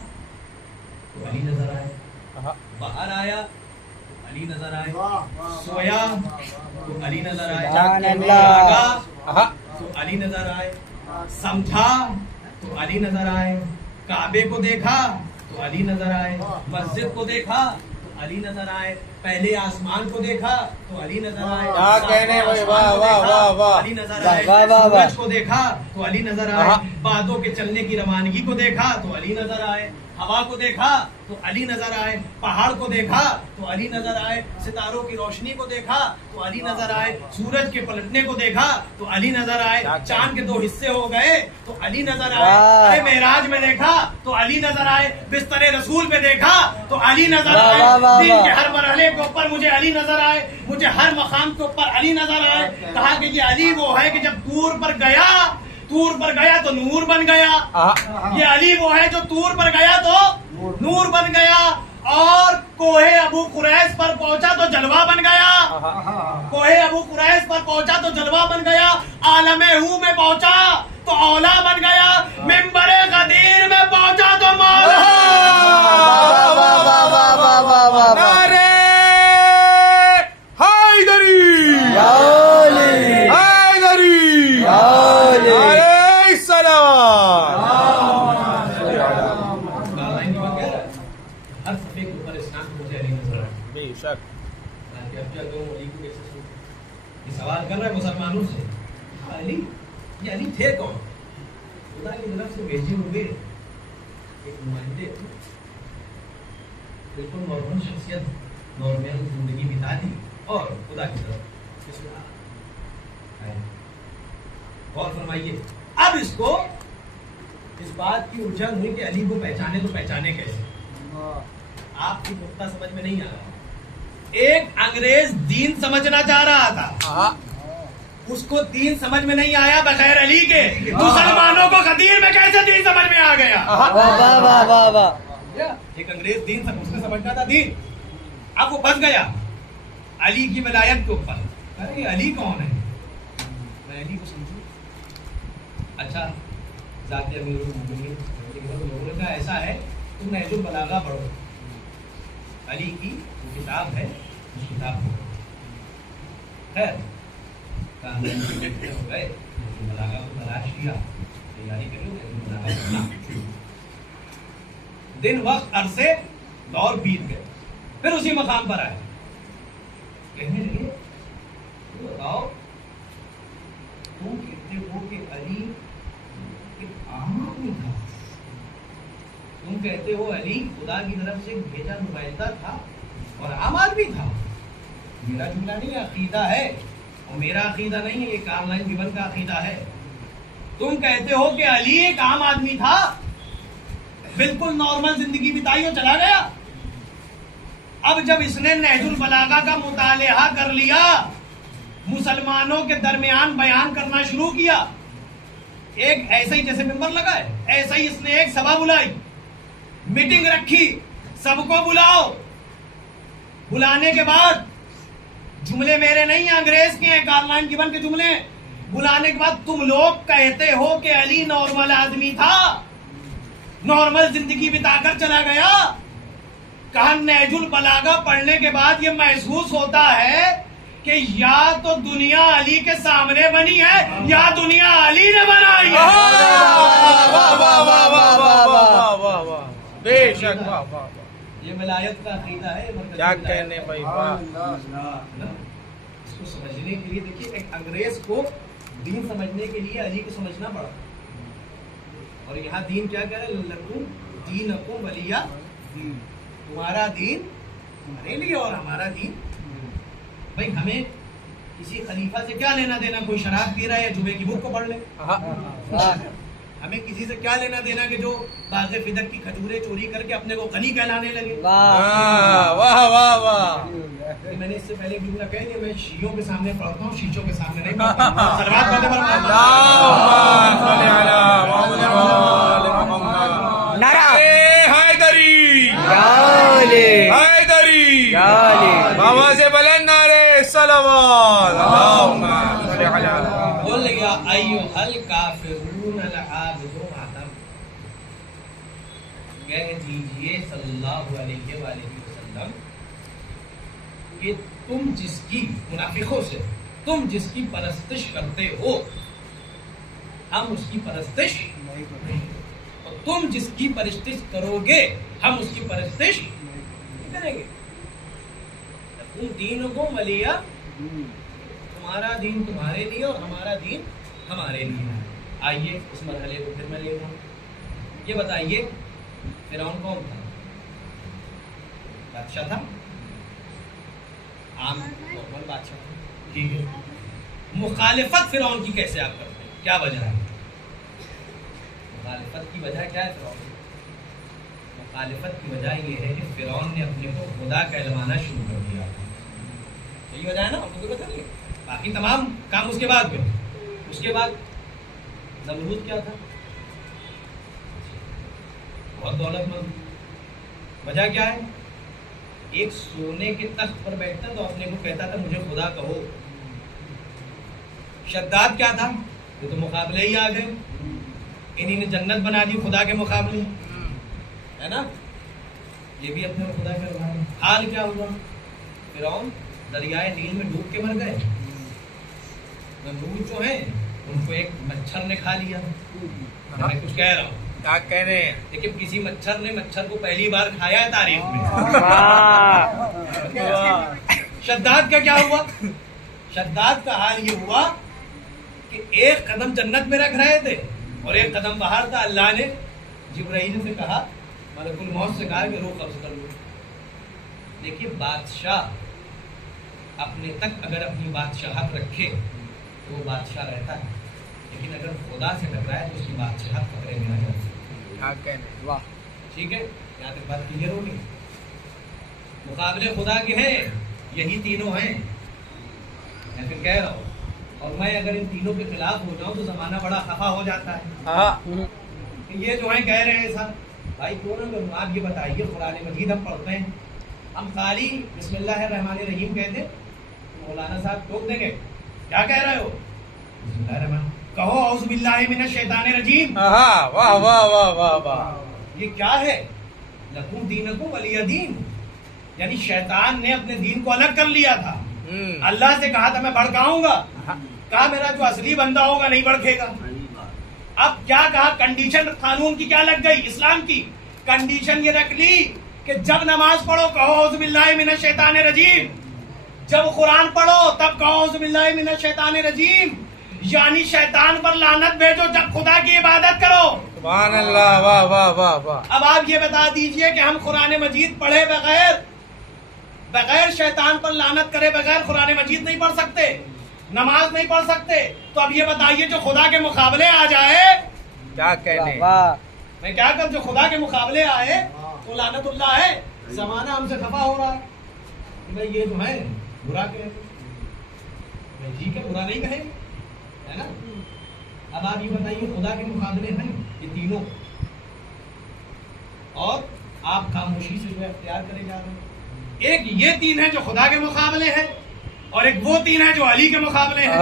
تو علی نظر آئے, باہر آیا تو علی نظر آئے, سویا تو علی نظر آئے, جاگا تو علی نظر آئے, سمجھا تو علی نظر آئے, کعبے کو دیکھا تو علی نظر آئے, مسجد کو دیکھا تو علی نظر آئے, پہلے آسمان کو دیکھا تو علی نظر آئے, علی نظر آئے, سورج کو دیکھا تو علی نظر آئے, بادوں کے چلنے کی روانگی کو دیکھا تو علی نظر آئے, ہوا کو دیکھا تو علی نظر آئے, پہاڑ کو دیکھا تو علی نظر آئے, ستاروں کی روشنی کو دیکھا تو علی نظر آئے, سورج کے پلٹنے کو دیکھا تو علی نظر آئے, چاند کے 2 حصے ہو گئے تو علی نظر آئے, ارے معراج میں دیکھا تو علی نظر آئے, بستر رسول پہ دیکھا تو علی نظر آئے, دین کے ہر مرحلے کے اوپر مجھے علی نظر آئے, مجھے ہر مقام کے اوپر علی نظر آئے. کہا کہ یہ علی وہ ہے کہ جب طور پر گیا تو نور بن گیا, یہ علی وہ ہے جو طور پر گیا تو نور بن گیا, اور کوہ ابو قریش پر پہنچا تو جلوہ بن گیا, کوہ ابو قریش پر پہنچا تو جلوہ بن گیا, عالم ہو میں پہنچا تو اولا بن گیا, منبر غدیر میں پہنچا تو مولا. نعرے حیدری, حیدری, نعرے صلوات. ہر صفحے کے اوپر اسلام کو مجھے علی نظر آئے. بے شک. یہ سوال کر رہا ہے مسلمانوں سے, علی یہ علی تھے کون؟ خدا کی طرف سے بھیجے ہوئے ایک نمائندے, بالکل نارمل شخصیت, نارمل زندگی بتا دی, اور خدا کی طرف غور فرمائیے. اب اس کو اس بات کی الجھن ہوئی کہ علی کو پہچانے تو پہچانے کیسے. آپ کی نقطہ سمجھ میں نہیں آ رہا. ایک انگریز دین سمجھنا چاہ رہا تھا, اس کو دین سمجھ میں نہیں آیا بغیر علی کے. مسلمانوں کو غدیر میں کیسے دین سمجھ میں آ گیا. ایک انگریز دین اس نے سمجھنا تھا دین, اب وہ پھنس گیا علی کی ولایت کے اوپر. ارے علی کون ہے, میں علی کو سمجھوں. اچھا ذات امیر المومنین لوگوں نے کہا ایسا ہے تم نہج البلاغہ پڑھو, علی کی جو کتاب ہے اس کتاب پڑھو. خیر ہو گئے, بلاغہ کو تلاش کیا, تیاری کرو, دن وقت عرصے دور بیت گئے, پھر اسی مقام پر آئے. کہنے لگے بتاؤ تم کہتے ہو کہ علی ایک عام آدمی تھا, تم کہتے ہو علی خدا کی طرف سے بھیجا نمائندہ تھا اور عام آدمی تھا. میرا جملہ نہیں ہے, عقیدہ ہے, اور میرا عقیدہ نہیں ہے, یہ کارلائن گبن کا عقیدہ ہے. تم کہتے ہو کہ علی ایک عام آدمی تھا, بالکل نارمل زندگی بتائی اور چلا گیا. اب جب اس نے نہج البلاغہ کا مطالعہ کر لیا, مسلمانوں کے درمیان بیان کرنا شروع کیا, ایک ایسا ہی جیسے ممبر لگا ہے ایسا ہی اس نے ایک سبھا بلائی, میٹنگ رکھی, سب کو بلاؤ. بلانے کے بعد جملے میرے نہیں ہیں, انگریز کے ہیں, کارلائن گبن کے جملے. بلانے کے بعد تم لوگ کہتے ہو کہ علی نارمل آدمی تھا, نارمل زندگی بتا کر چلا گیا, کہا نہج البلاغہ پڑھنے کے بعد یہ محسوس ہوتا ہے کہ یا تو دنیا علی کے سامنے بنی ہے یا دنیا علی نے بنائی ہے. بے شک واہ واہ واہ. یہ ولایت کا عقیدہ ہے. کیا کہنے بھائی واہ. اس کو سمجھنے کے لیے دیکھیے ایک انگریز کو دین سمجھنے کے لیے علی کو سمجھنا پڑا. اور یہاں دین کیا کہہ رہے ہیں؟ لکم دینکم ولیہ دین. تمہارا دین ہمارے لیے اور ہمارا دین. بھائی ہمیں کسی خلیفہ سے کیا لینا دینا؟ کوئی شراب پی رہا ہے یا جمعے کی بک کو پڑھ لے. ہمیں کسی سے کیا لینا دینا کہ جو باغ فدق کی کھجوریں چوری کر کے اپنے کو غنی کہلانے لگے. واہ واہ واہ. میں نے اس سے پہلے ایک جملہ کہہ دیا، میں شیعوں کے سامنے پڑھتا ہوں، شیشوں کے سامنے نہیں پڑھتا. سلوات پڑھتے حیدری بابا سے بلند نعرے صلوات. بول گیا ایھا الکافرون العابدون آدم. کہہ دیجئے صلی اللہ علیہ وآلہ وسلم کہ تم جس کی، منافقوں سے، تم جس کی پرستش کرتے ہو ہم اس کی پرستش نہیں، اور تم جس کی پرستش کرو گے ہم اس کی پرستش نہیں کریں گے. تم دینکم ولیہ، تمہارا دین تمہارے لیے اور ہمارا دین ہمارے لیے. آئیے اس مرحلے کو پھر میں لے لوں. یہ بتائیے فرعون کون تھا؟ بادشاہ تھا، عام نارمل بادشاہ تھا. ٹھیک ہے، مخالفت فرعون کی کیسے آپ کرتے ہیں؟ کیا وجہ ہے مخالفت کی؟ وجہ کیا ہے فرعون؟ مخالفت کی وجہ یہ ہے کہ فرعون نے اپنے کو خدا کہلوانا شروع کر دیا. یہی وجہ ہے نا، آپ کو پتہ نہیں. باقی تمام کام اس کے بعد میں. اس کے بعد نمرود کیا تھا؟ بہت دولت مند. وجہ کیا ہے؟ ایک سونے کے تخت پر بیٹھتا تو اپنے کو کہتا تھا مجھے خدا کہو. شداد کیا تھا؟ یہ تو مقابلے ہی آ گئے. انہی نے جنت بنا دی خدا کے مقابلے، ہے نا. یہ بھی اپنے خدا کے مقابلے. حال کیا ہوا؟ فرعون دریائے نیل میں ڈوب کے مر گئے. نمرود جو ہیں ان کو ایک مچھر نے کھا لیا. میں کچھ کہہ رہا ہوں، کیا کہنے ہیں؟ لیکن کسی مچھر نے مچھر کو پہلی بار کھایا ہے تاریخ میں. شداد کا کیا ہوا؟ شداد کا حال یہ ہوا کہ ایک قدم جنت میں رکھ رہے تھے اور ایک قدم باہر تھا. اللہ نے جبرائیل سے کہا، ملک الموت سے کہا کہ روح قبض کر لو. دیکھیے بادشاہ اپنے تک اگر اپنی بادشاہت رکھے تو وہ بادشاہ رہتا ہے، لیکن اگر خدا سے ٹکرائے تو اس کی بادشاہت خطرے میں آ جاتی ہے. کیا کہنے. واہ. ٹھیک ہے، یہاں تک بات کلیئر ہوگی. مقابلے خدا کے ہیں، یہی تینوں ہیں. میں پھر کہہ رہا ہوں، اور میں اگر ان تینوں کے خلاف ہو جاؤں تو زمانہ بڑا خفا ہو جاتا ہے. یہ جو ہیں کہہ رہے ہیں سر بھائی کون ہے؟ آپ یہ بتائیے، قرآن مجید ہم پڑھتے ہیں، ہم خالی بسم اللہ الرحمن الرحیم کہتے ہیں. مولانا صاحب ٹوک دیں گے کیا کہہ رہے ہو؟ بسم اللہ الرحمن کہو اعوذ باللہ من الشیطان الرجیم. واہ واہ واہ واہ واہ. یہ کیا ہے؟ لکم دینکم ولیہ دین. یعنی شیطان نے اپنے دین کو الگ کر لیا تھا. اللہ سے کہا تھا میں بڑکاؤں گا، کہا میرا جو اصلی بندہ ہوگا نہیں بڑکے گا. اب کیا کہا؟ کنڈیشن قانون کی کیا لگ گئی؟ اسلام کی کنڈیشن یہ رکھ لی کہ جب نماز پڑھو کہو اعوذ باللہ من الشیطان الرجیم، جب قرآن پڑھو تب کہو اعوذ باللہ من الشیطان الرجیم. یعنی شیطان پر لعنت بھیجو جب خدا کی عبادت کرو. سبحان اللہ. واہ واہ واہ واہ. اب آپ یہ بتا دیجئے کہ ہم قرآن مجید پڑھے بغیر شیطان پر لعنت کرے بغیر قرآن مجید نہیں پڑھ سکتے، نماز نہیں پڑھ سکتے. تو اب یہ بتائیے جو خدا کے مقابلے آ جائے، کیا کہنے. میں کیا کر، جو خدا کے مقابلے آئے تو لعنت اللہ ہے. زمانہ ہم سے خفا ہو رہا ہے بھائی یہ جو ہے برا کہیں. ٹھیک ہے، برا نہیں کہیں گے، ہے نا. اب آپ یہ بتائیے خدا کے مقابلے ہیں یہ تینوں، اور آپ خاموشی سے جو اختیار کرے جا رہے ہیں. ایک یہ تین ہیں جو خدا کے مقابلے ہیں، اور ایک وہ تین ہیں جو علی کے مقابلے ہیں.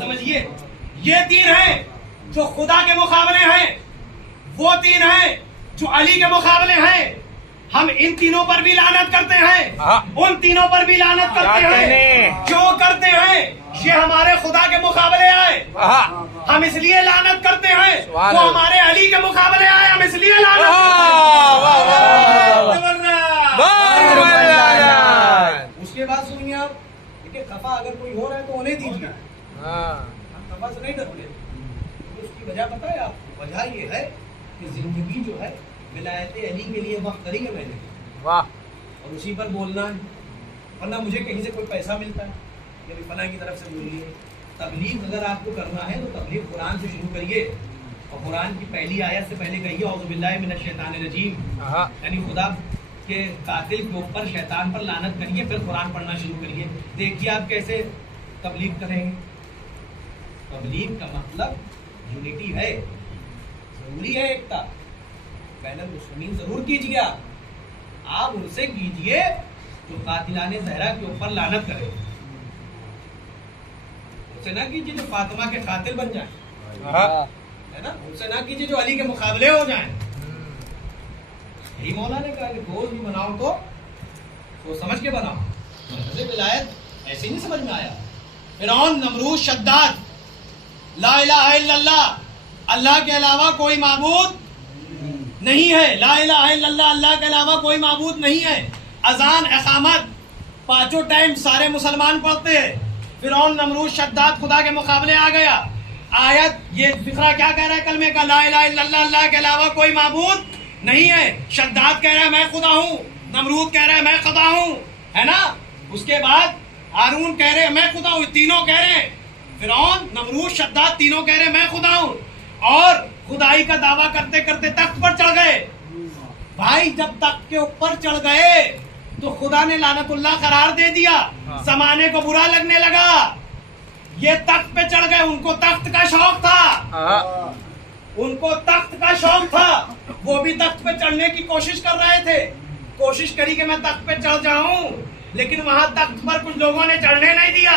سمجھیے، یہ تین ہیں جو خدا کے مقابلے ہیں، وہ تین ہیں جو علی کے مقابلے ہیں ہم ان تینوں پر بھی لعنت کرتے ہیں، ان تینوں پر بھی لعنت کرتے ہیں. کیوں کرتے ہیں؟ یہ ہمارے خدا کے مقابلے آئے، ہم اس لیے لعنت کرتے ہیں. وہ ہمارے علی کے مقابلے آئے، ہم اس لیے لعنت اس کے بعد سنیے آپ، دیکھیں خفا اگر کوئی ہو رہا ہے تو ہونے دیجیے، ہم خفا سے نہیں ڈرتے. اس کی وجہ پتہ ہے آپ کو؟ وجہ یہ ہے کہ زندگی جو ہے ولایت علی کے لیے وقت کری ہے میں نے، اور اسی پر بولنا ہے. ورنہ مجھے کہیں سے کوئی پیسہ ملتا ہے یا فلاں کی طرف سے بولیے. تبلیغ اگر آپ کو کرنا ہے تو تبلیغ قرآن سے شروع کریے، اور قرآن کی پہلی آیت سے پہلے کہیے اعوذ باللہ من الشیطان الرجیم، یعنی خدا کے قاتل کے اوپر شیطان پر لعنت کریے، پھر قرآن پڑھنا شروع کریے. دیکھیے آپ کیسے تبلیغ کریں گے. تبلیغ کا مطلب یونٹی ہے، ضروری ہے ایکتا. بین المسلمین ضرور کیجیے، آپ ان سے کیجیے جو قاتلان زہرا کے اوپر لعنت کرے. ان سے نہ کیجیے جو فاطمہ کے قاتل بن جائیں، ہے نا. ان سے نہ کیجیے جو علی کے مقابلے ہو جائیں. یہی مولا نے کہا کہ دوست بھی بناؤ تو سوچ سمجھ کے بناؤ. ولایت ایسے نہیں سمجھ میں آیا. فرعون، نمرود، شداد، لا الہ الا اللہ، اللہ کے علاوہ کوئی معبود نہیں ہے. لا الہ الا اللہ، اللہ کے علاوہ کوئی معبود نہیں ہے. اذان، اقامت پانچوں ٹائم سارے مسلمان پڑھتے ہیں. فرعون، نمرود، شداد خدا کے مقابلے آ گیا. آیت یہ فقرہ کیا کہہ رہا ہے کلمے کا؟ لا الہ الا اللہ، اللہ کے علاوہ کوئی معبود نہیں ہے. شداد کہہ رہا ہے میں خدا ہوں، نمرود کہہ رہا ہے میں خدا ہوں، ہے نا. اس کے بعد ہارون کہہ رہے ہیں میں خدا ہوں. تینوں کہہ رہے ہیں، فرعون، نمرود، شداد تینوں کہہ رہے ہیں میں خدا ہوں، اور خدائی کا دعویٰ کرتے کرتے تخت پر چڑھ گئے. بھائی جب تخت کے اوپر چڑھ گئے تو خدا نے لعنت اللہ قرار دے دیا. زمانے کو برا لگنے لگا. یہ تخت پہ چڑھ گئے، ان کو تخت کا شوق تھا، ان کو تخت کا شوق تھا. وہ بھی تخت پہ چڑھنے کی کوشش کر رہے تھے. کوشش کری کہ میں تخت پہ چڑھ جاؤں، لیکن وہاں تخت پر کچھ لوگوں نے چڑھنے نہیں دیا.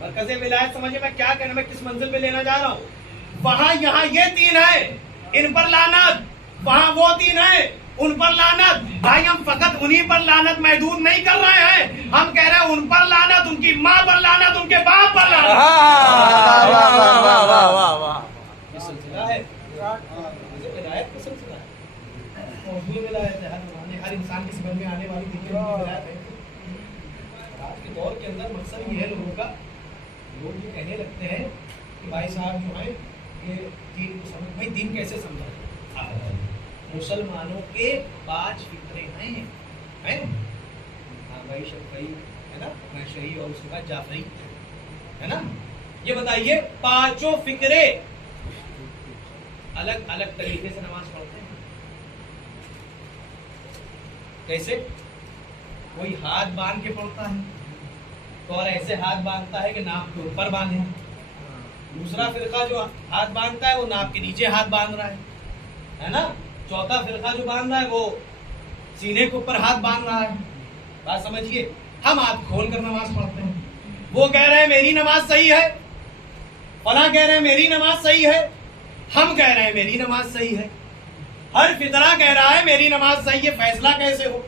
مرکز ولایت سمجھے میں کیا کہنا، میں کس منزل پہ لینا جا رہا ہوں. وہاں یہاں یہ تین ہے، ان پر لعنت. وہاں وہ تین ہے، ان پر لعنت. بھائی ہم فقط انہی پر لعنت محدود نہیں کر رہے ہیں، ہم کہہ رہے ہیں ان پر لعنت، ان کی ماں پر لعنت، ان کے باپ پر لعنت. یہ سلسلہ ہے، ولایت کا سلسلہ ہے. موضوع ولایت ہے، ہر انسان کی سمجھ میں آنے والی دنیا کی ولایت ہے. آج کے دور کے اندر مقصد یہ ہے لوگوں کا، لوگ یہ کہنے لگتے ہیں کہ بھائی صاحب جو ہے یہ دین کو سمجھ. بھائی دین کیسے سمجھا؟ مسلمانوں کے 5 فطرے ہیں، بھائی شفعی ہے نا، شہی، اور اس کے بعد جعفری ہے نا. یہ بتائیے پانچوں فکرے الگ الگ طریقے سے نماز پڑھتے ہیں. کیسے؟ کوئی ہاتھ باندھ کے پڑھتا ہے تو اور ایسے ہاتھ باندھتا ہے کہ ناپ کے اوپر باندھے. دوسرا فرقہ جو ہاتھ باندھتا ہے وہ ناپ کے نیچے ہاتھ باندھ رہا ہے نا. چوتھا فرقہ جو باندھ رہا ہے وہ سینے کے اوپر ہاتھ باندھ رہا ہے. بات سمجھیے. ہم ہاتھ کھول کر نماز پڑھتے ہیں. وہ کہہ رہے ہیں میری نماز صحیح ہے، فلاں کہہ رہے ہیں میری نماز صحیح ہے، ہم کہہ رہے ہیں میری نماز صحیح ہے. ہر فطرہ کہہ رہا ہے میری نماز صحیح ہے. فیصلہ کیسے ہو؟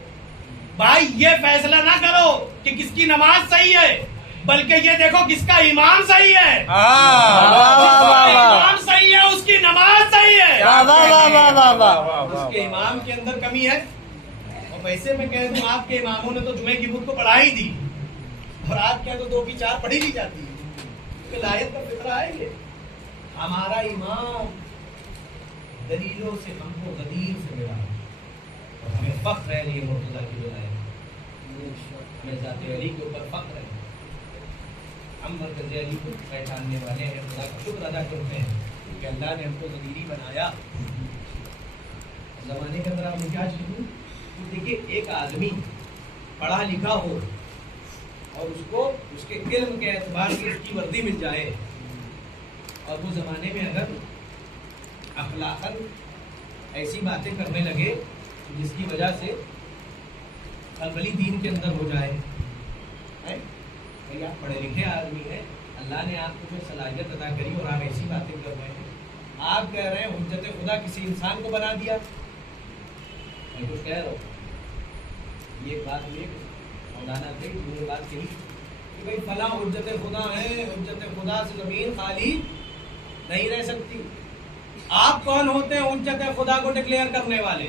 بھائی یہ فیصلہ نہ کرو کہ کس کی نماز صحیح ہے، بلکہ یہ دیکھو کس کا امام صحیح ہے. امام صحیح ہے اس کی نماز صحیح ہے. اس کے امام کے اندر کمی ہے. اور ویسے میں کہہ دوں آپ کے اماموں نے تو جمعے کی بدھ کو پڑھا ہی دی، اور آپ کیا تو 2 کی 4 پڑھی لی جاتی ہے. ولایت کا فطرہ ہے یہ. ہمارا امام دلیلوں سے ہم کو غدیر سے ملا، اور ہمیں فخر ہے یہ مرتضیٰ کی ولایت. ہمیں ذات علی کے اوپر فخر ہے. ہم مرکز علی کو پہچاننے والے ہیں. خدا کا شکر ادا کرتے ہیں کہ اللہ نے ہم کو غدیری بنایا. زمانے کے اندر آپ نے کیا چیز دیکھیے، ایک آدمی پڑھا لکھا ہو اور اس کو اس کے علم کے اعتبار سے اس کی وردی مل جائے، اور وہ زمانے میں اگر اخلاقاً ایسی باتیں کرنے لگے جس کی وجہ سے خلبلی دین کے اندر ہو جائے. آپ پڑھے لکھے آدمی ہیں، اللہ نے آپ کو جو صلاحیت ادا کری اور آپ ایسی باتیں کر رہے ہیں. آپ کہہ رہے ہیں حجت خدا کسی انسان کو بنا دیا. میں کچھ کہہ رہا ہوں. یہ بات یہ مولانا تھے کہ یہ بات کہی کہ بھائی فلاں حجت خدا ہے, حجت خدا سے زمین خالی نہیں رہ سکتی. آپ کون ہوتے ہیں حجت خدا کو ڈکلیئر کرنے والے؟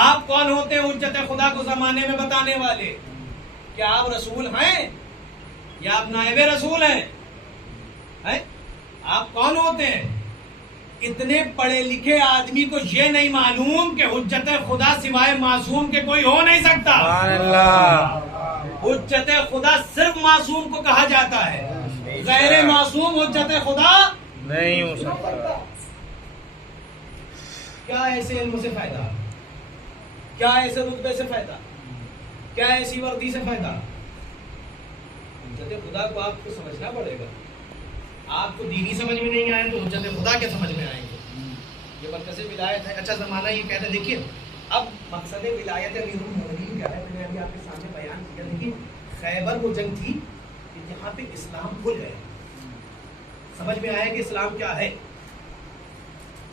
آپ کون ہوتے ہیں حجت خدا کو زمانے میں بتانے والے؟ کیا آپ رسول ہیں یا آپ نائب رسول ہیں؟ آپ کون ہوتے ہیں؟ اتنے پڑھے لکھے آدمی کو یہ نہیں معلوم کہ حجت خدا سوائے معصوم کے کوئی ہو نہیں سکتا. سبحان اللہ. حجت خدا صرف معصوم کو کہا جاتا ہے, غیر معصوم حجت خدا نہیں ہو سکتا. کیا ایسے علم سے فائدہ, کیا ایسے رتبے سے فائدہ, کیا ایسی وردی سے فائدہ؟ حجت خدا کو آپ کو سمجھنا پڑے گا. آپ کو دینی سمجھ میں نہیں آئے تو حجت خدا کے سمجھ میں آئیں گے. یہ مرکز ولایت ہے. اچھا زمانہ یہ کہتا ہے, دیکھیے اب مقصد ولایت امیر المومنین کیا ہے, میں نے ابھی آپ کے سامنے بیان کیا. دیکھیے خیبر وہ جنگ تھی کہ جہاں پہ اسلام کھل گیا, سمجھ میں آیا کہ اسلام کیا ہے.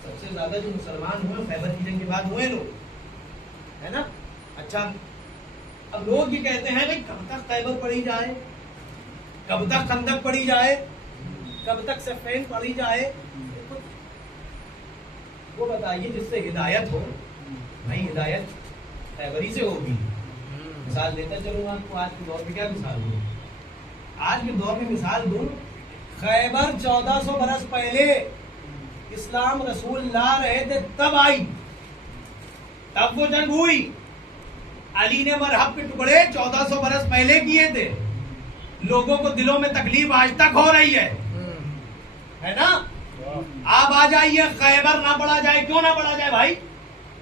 سب سے زیادہ جو مسلمان ہوئے خیبر کی جنگ کے بعد ہوئے لوگ, ہے نا. اچھا اب لوگ یہ کہتے ہیں بھائی کب تک خیبر پڑھی جائے, کب تک خندق پڑھی جائے, کب تک صفین پڑھی جائے؟ وہ بتائیے جس سے ہدایت ہو. بھائی ہدایت خیبری سے ہوگی. مثال دیتا چلوں آپ کو, آج کے دور میں کیا مثال دوں, آج کے دور میں مثال دوں. خیبر 1400 برس پہلے اسلام رسول لا رہے تھے تب آئی, تب وہ جنگ ہوئی. علی نے مرحب کے ٹکڑے 1400 برس پہلے کیے تھے. لوگوں کو دلوں میں تکلیف آج تک ہو رہی ہے نا. آپ آ جائیے خیبر نہ پڑھا جائے. کیوں نہ پڑھا جائے بھائی؟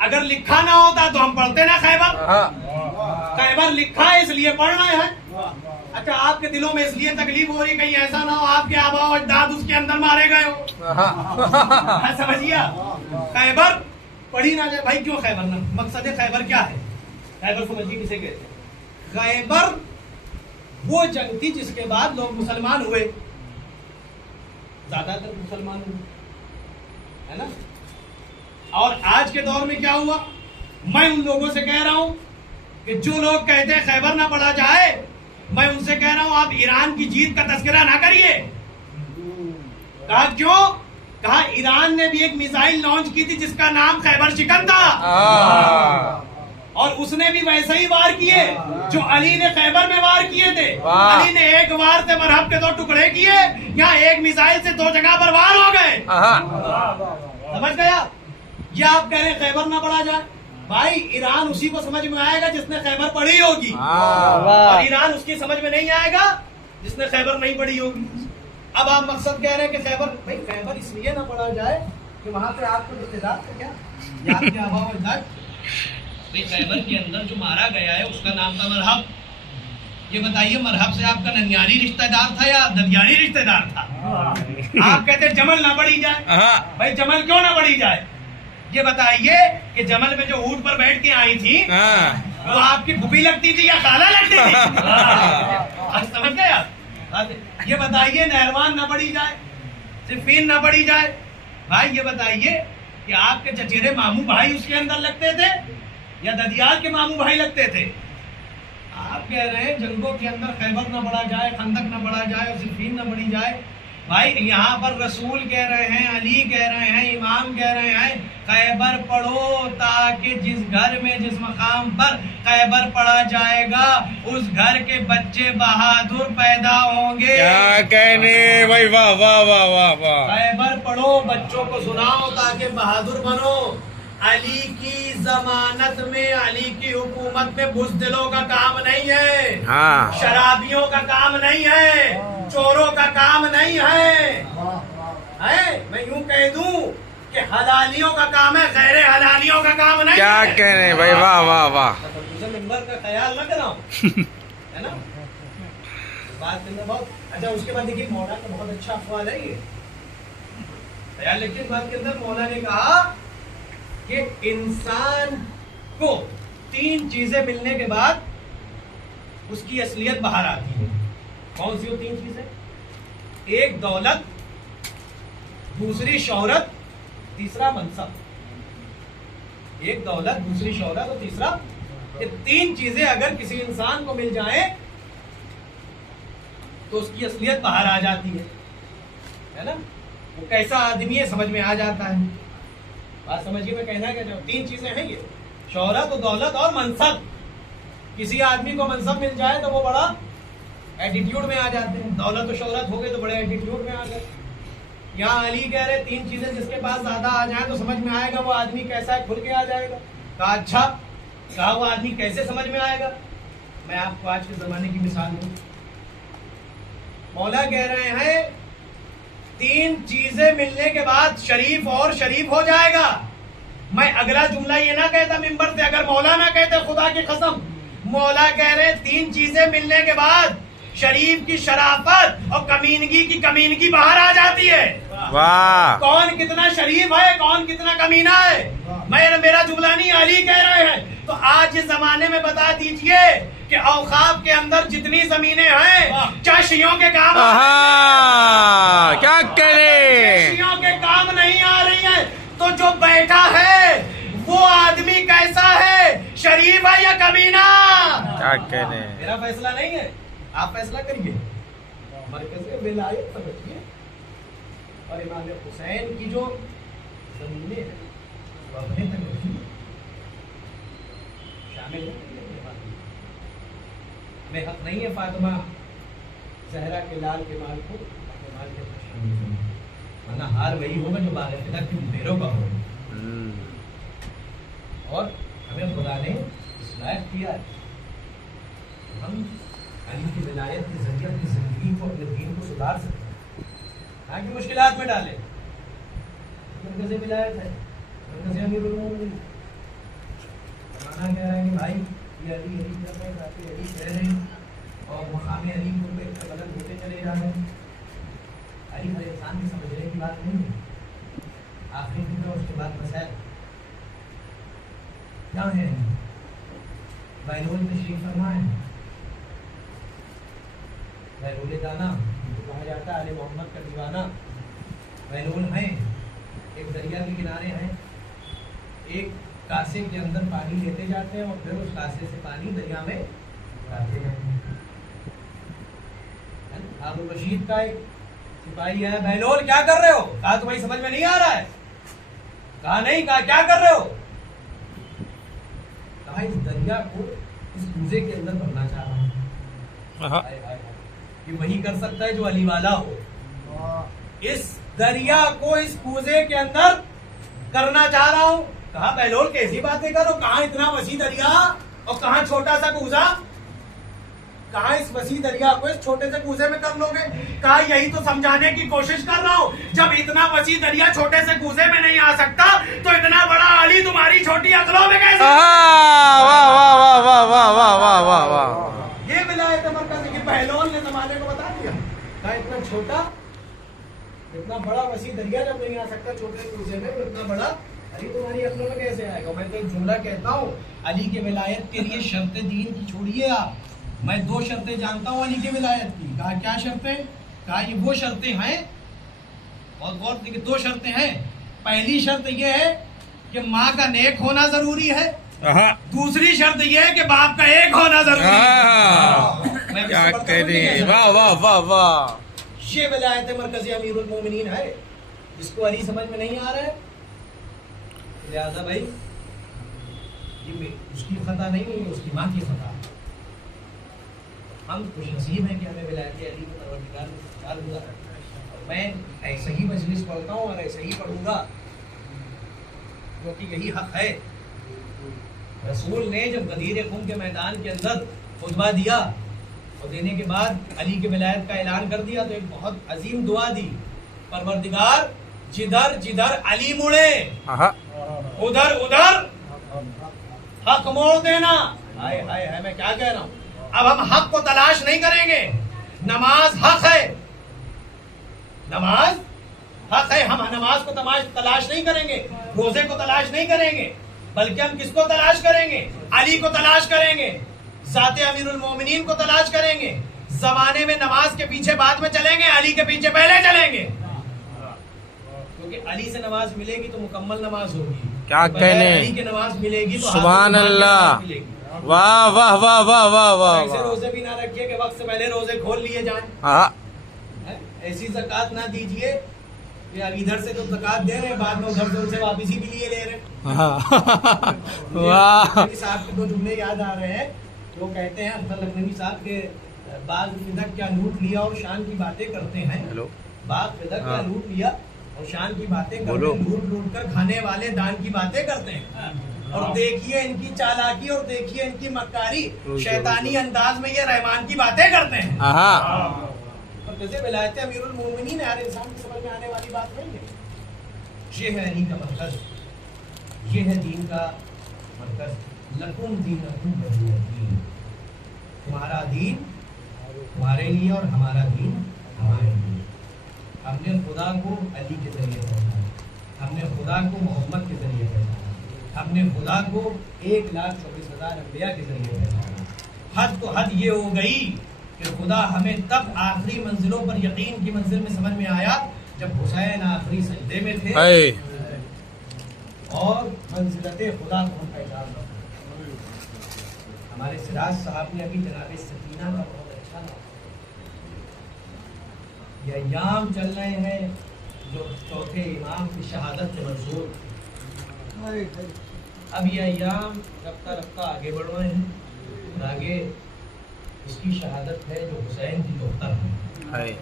اگر لکھا نہ ہوتا تو ہم پڑھتے نا خیبر. خیبر لکھا ہے اس لیے پڑھ رہے ہیں. اچھا آپ کے دلوں میں اس لیے تکلیف ہو رہی, کہیں ایسا نہ ہو آپ کے آبا و اجداد اس کے اندر مارے گئے ہو. سمجھیے خیبر پڑھی نہ جائے بھائی. کیوں خیبر نہ؟ مقصد خیبر کیا ہے؟ خیبر سمجھیے کسے کہتے ہیں. خیبر وہ جنگ تھی جس کے بعد لوگ مسلمان ہوئے, زیادہ تر مسلمان ہوئے, ہے نا. اور آج کے دور میں کیا ہوا؟ میں ان لوگوں سے کہہ رہا ہوں کہ جو لوگ کہتے ہیں خیبر نہ پڑھا جائے, میں ان سے کہہ رہا ہوں آپ ایران کی جیت کا تذکرہ نہ کریے. کہا کیوں؟ کہا ایران نے بھی ایک میزائل لانچ کی تھی جس کا نام خیبر شکن تھا, اور اس نے بھی ویسے ہی وار کیے جو علی نے خیبر میں وار کیے تھے. علی نے ایک وار سے مرحب کے 2 ٹکڑے کیے, یہاں ایک میزائل سے 2 جگہ پر وار ہو گئے. سمجھ گیا؟ یہ آپ کہہ رہے ہیں خیبر نہ پڑھا جائے. بھائی ایران اسی کو سمجھ میں آئے گا جس نے خیبر پڑھی ہوگی, اور ایران اس کی سمجھ میں نہیں آئے گا جس نے خیبر نہیں پڑھی ہوگی. اب آپ مقصد کہہ رہے ہیں کہ خیبر, بھائی خیبر اس لیے نہ پڑھا جائے کہ وہاں پہ آپ کو رشتے دار تھے کیا, یا آپ کے آبا و اجداد. خیبر کے اندر جو مارا گیا ہے اس کا نام تھا مرحب. یہ بتائیے مرحب سے آپ کا ننیالی رشتہ دار تھا یا ددیالی رشتہ دار تھا؟ آپ کہتے جمل نہ پڑھی جائے. بھائی جمل کیوں نہ پڑھی جائے؟ یہ بتائیے کہ جمل میں جو اونٹ پر بیٹھ کے آئی تھی وہ آپ کی پھوپھی لگتی تھی یا خالہ لگتی تھی؟ سمجھ گئے آپ؟ یہ بتائیے نہروان نہ پڑھی جائے, صفین نہ پڑھی جائے. بھائی یہ بتائیے کہ آپ کے چچیرے ماموں بھائی اس کے اندر لگتے تھے یا ددیال کے ماموں بھائی لگتے تھے؟ آپ کہہ رہے ہیں جنگوں کے اندر خیبر نہ پڑھا جائے, خندق نہ پڑھا جائے, اور صفین نہ پڑھی جائے. بھائی یہاں پر رسول کہہ رہے ہیں, علی کہہ رہے ہیں, امام کہہ رہے ہیں خیبر پڑھو تاکہ جس گھر میں جس مقام پر خیبر پڑھا جائے گا اس گھر کے بچے بہادر پیدا ہوں گے. کیا کہنے بھائی, واہ واہ واہ واہ واہ. خیبر پڑھو, بچوں کو سناؤ تاکہ بہادر بنو. علی کی ضمانت میں, علی کی حکومت میں بزدلوں کا کام نہیں ہے, شرابیوں کا کام نہیں ہے, چوروں کا کام نہیں ہے. میں یوں کہہ دوں کہ حلالیوں کا کام ہے, غیر حلالیوں کا کام نہیں ہے. کیا کہنے بھائی, واہ واہ واہ. ممبر کا خیال نہ کراؤں, ہے نا بات کرنا بہت اچھا. اس کے بعد دیکھیے مولا کا بہت اچھا اقوال ہے یہ خیال. لیکن بات کے اندر مولا نے کہا کہ انسان کو 3 چیزیں ملنے کے بعد اس کی اصلیت باہر آتی ہے. کون سی وہ 3 چیزیں؟ ایک دولت, دوسری شہرت, تیسرا منصب. ایک دولت, دوسری شہرت اور تیسرا, یہ تین چیزیں اگر کسی انسان کو مل جائیں تو اس کی اصلیت باہر آ جاتی ہے نا. وہ کیسا آدمی ہے سمجھ میں آ جاتا ہے. بات سمجھیے میں کہنا کیا چاہوں. تین چیزیں ہیں یہ, شہرت و دولت اور منصب. کسی آدمی کو منصب مل جائے تو وہ بڑا ایٹیٹیوڈ میں آ جاتے ہیں, دولت و شہرت ہو گئے تو بڑے ایٹیٹیوڈ میں آ گئے. یہاں علی کہہ رہے تین چیزیں جس کے پاس زیادہ آ جائیں تو سمجھ میں آئے گا وہ آدمی کیسا ہے, کھل کے آ جائے گا. کہا اچھا, کہا وہ آدمی کیسے سمجھ میں آئے گا. میں آپ کو آج کے زمانے کی مثال دوں. مولا کہہ رہے ہیں تین چیزیں ملنے کے بعد شریف اور شریف ہو جائے گا. میں اگلا جملہ یہ نہ کہتا ممبر سے, اگر مولا نہ کہتے خدا کی قسم. مولا کہہ رہے تین چیزیں ملنے کے بعد شریف کی شرافت اور کمینگی کی کمینگی باہر آ جاتی ہے. واہ, کون کتنا شریف ہے, کون کتنا کمینہ ہے. میرا جملہ نہیں, علی کہہ رہے ہیں. تو آج اس زمانے میں بتا دیجئے کہ اوقاف کے اندر جتنی زمینیں ہیں کیا شیعوں کے کام کیا کرے, شیعوں کے کام نہیں آ رہی ہیں. تو جو بیٹھا ہے وہ آدمی کیسا ہے, شریف ہے یا کمینہ. کیا کرے. میرا فیصلہ نہیں ہے, آپ فیصلہ کریے. مرکز ولایت سمجھیے اور امام حسین کی جو زمینیں ہیں وہ اپنے تک رکھیے, شامل ہیں. ہمیں حق نہیں ہے فاطمہ زہرا کے لال کے مال کو اپنے مال کے شامل کرنا, ورنہ ہار وہی ہوگا جو باغ فدا کے مدیروں کا ہوگا. اور ہمیں خدا نے اس لائق کیا ہے ہم علی کی ولایت کے ذریعے اپنی زندگی کو, اپنے دین کو سدھار سکتے ہیں, نہ کہ مشکلات میں ڈالیں. مرکز ولایت ہے, مرکز امیر المومنین. زمانہ کہہ رہا ہے کہ بھائی یہ علی علی کر رہے ہیں, باقی علی کہہ رہے ہیں اور مقام علی کو ایک بلند ہوتے چلے جا رہے ہیں. علی ہر انسان کی سمجھنے کی بات نہیں ہے. آخری دن اس کے بعد مسائل کیا ہے. بیرول تشریف فرما ہے, بیرول دانا کہا جاتا ہے, علی محمد کا دیوانہ. بیرول ہیں, ایک دریا کے کنارے ہیں, ایک کاسے کے اندر پانی لیتے جاتے ہیں اور پھر اس کاسے سے پانی دریا میں ڈالتے جاتے ہیں. ہارون رشید کا ایک سپاہی ہے, بہلول کیا کر رہے ہو, کہا تمہیں سمجھ میں نہیں آ رہا ہے. کہا نہیں, کہا کیا کر رہے ہو. کہا اس دریا کو اس کوزے کے اندر بھرنا چاہ رہا ہوں. یہ وہی کر سکتا ہے جو علی والا ہو. اس دریا کو اس کوزے کے اندر کرنا چاہ رہا ہوں. کہا بہلول کیسی باتیں کرو, کہاں اتنا وسیع دریا اور کہاں چھوٹا سا کوزہ, کہاں اس وسیع دریا کو اس چھوٹے سے کوزے میں کر لو گے. کہا یہی تو سمجھانے کی کوشش کر رہا ہوں, جب اتنا وسیع دریا چھوٹے سے کوزے میں نہیں آ سکتا تو اتنا بڑا علی تمہاری چھوٹی عقلوں میں کیسے. واہ واہ واہ واہ واہ واہ واہ واہ واہ. یہ ولایت مرکز کی بہلول نے زمانے کو بتا دیا. کہا اتنا چھوٹا, اتنا بڑا وسیع دریا جب نہیں آ سکتا چھوٹے کوزے میں, اتنا بڑا علی تمہاری عقلوں میں کیسے آئے گا. میں تو ایک جملہ کہتا ہوں, علی کے ولایت کے لیے شرط دین کی چھوڑیے آپ, میں دو شرطیں جانتا ہوں علی کے ولایت کی. کہا کیا شرطیں. کہا یہ وہ شرطیں ہیں, اور غور دیکھیں دو شرطیں ہیں. پہلی شرط یہ ہے کہ ماں کا نیک ہونا ضروری ہے, دوسری شرط یہ ہے کہ باپ کا ایک ہونا ضروری ہے. کیا کہہ, واہ واہ واہ واہ. یہ ولایت مرکزی امیر المومنین ہے, جس کو علی سمجھ میں نہیں آ رہا ہے. لہذا بھائی یہ اس کی خطا نہیں ہے, اس کی ماں کی خطا. ہم خوش نصیب ہیں کہ ہمیں ولایت علی کو پروردگار نے سرکار ہوا. میں ایسے ہی مجلس پڑھتا ہوں اور ایسے ہی پڑھوں گا, کیونکہ یہی حق ہے. رسول نے جب غدیر خم کے میدان کے اندر خطبہ دیا اور دینے کے بعد علی کے ولایت کا اعلان کر دیا تو ایک بہت عظیم دعا دی, پروردگار جدھر جدھر علی مڑے ادھر ادھر حق موڑ دینا. ہائے ہائے ہائے, میں کیا کہہ رہا ہوں. اب ہم حق کو تلاش نہیں کریں گے. نماز حق ہے, نماز حق ہے, ہم نماز کو تلاش نہیں کریں گے, روزے کو تلاش نہیں کریں گے, بلکہ ہم کس کو تلاش کریں گے, علی کو تلاش کریں گے, ذات امیر المومنین کو تلاش کریں گے. زمانے میں نماز کے پیچھے بعد میں چلیں گے, علی کے پیچھے پہلے چلیں گے, کیونکہ علی سے نماز ملے گی تو مکمل نماز ہوگی. کیا بغیر علی کہنے کے نماز ملے گی تو سبحان حافظ اللہ نماز ملے گی۔ واہ واہ واہ واہ واہ واہ ایسے واہ روزے بھی نہ رکھیے کہ وقت سے پہلے روزے کھول لیے جائیں، ہاں ایسی زکوٰۃ نہ دیجیے کہ اب ادھر سے تو زکوٰۃ دے رہے ہیں، بعد میں ادھر سے ان سے واپسی بھی لیے لے رہے ہیں۔ واہ لکھنوی صاحب کے دو جملے یاد آ رہے ہیں، وہ کہتے ہیں اختر لکھنوی صاحب کے بعض فدق کیا لوٹ لیا اور شان کی باتیں کرتے ہیں، ہیلو بعض فدق کیا لوٹ لیا اور شان کی باتیں کرتے بولو۔ ہیں، لوٹ لوٹ کر کھانے والے دان کی باتیں کرتے ہیں، اور دیکھیے ان کی چالاکی اور دیکھیے ان کی مکاری، شیطانی انداز میں یہ رحمان کی باتیں کرتے ہیں۔ ہاں اور جیسے ولایت امیر المومنین ہر انسان کی سمجھ میں آنے والی بات نہیں ہے۔ یہ ہے علی کا مرکز، یہ ہے دین کا مرکز۔ لکم دینکم ولی دین، تمہارا دین تمہارے لیے اور ہمارا دین ہمارے لیے۔ ہم نے خدا کو علی کے ذریعے پہچانا، ہم نے خدا کو محمد کے ذریعے پہچانا، ہم نے خدا کو 1,24,000 انبیاء کے ذریعے پہچانا۔ حد تو حد یہ ہو گئی کہ خدا ہمیں تب آخری منزلوں پر یقین کی منزل میں سمجھ میں آیا جب حسین آخری سجدے میں تھے اے اور منزلت خدا کو ہم پہچان رہے۔ ہمارے سراج صاحب نے ابھی جناب سکینہ کا بہت اچھا نام، یہ ایام چل رہے ہیں جو چوتھے امام کی شہادت سے منظور، اب یہ ایام رفتہ رفتہ آگے بڑھ رہے ہیں اور آگے اس کی شہادت ہے جو حسین کی دختر ہے۔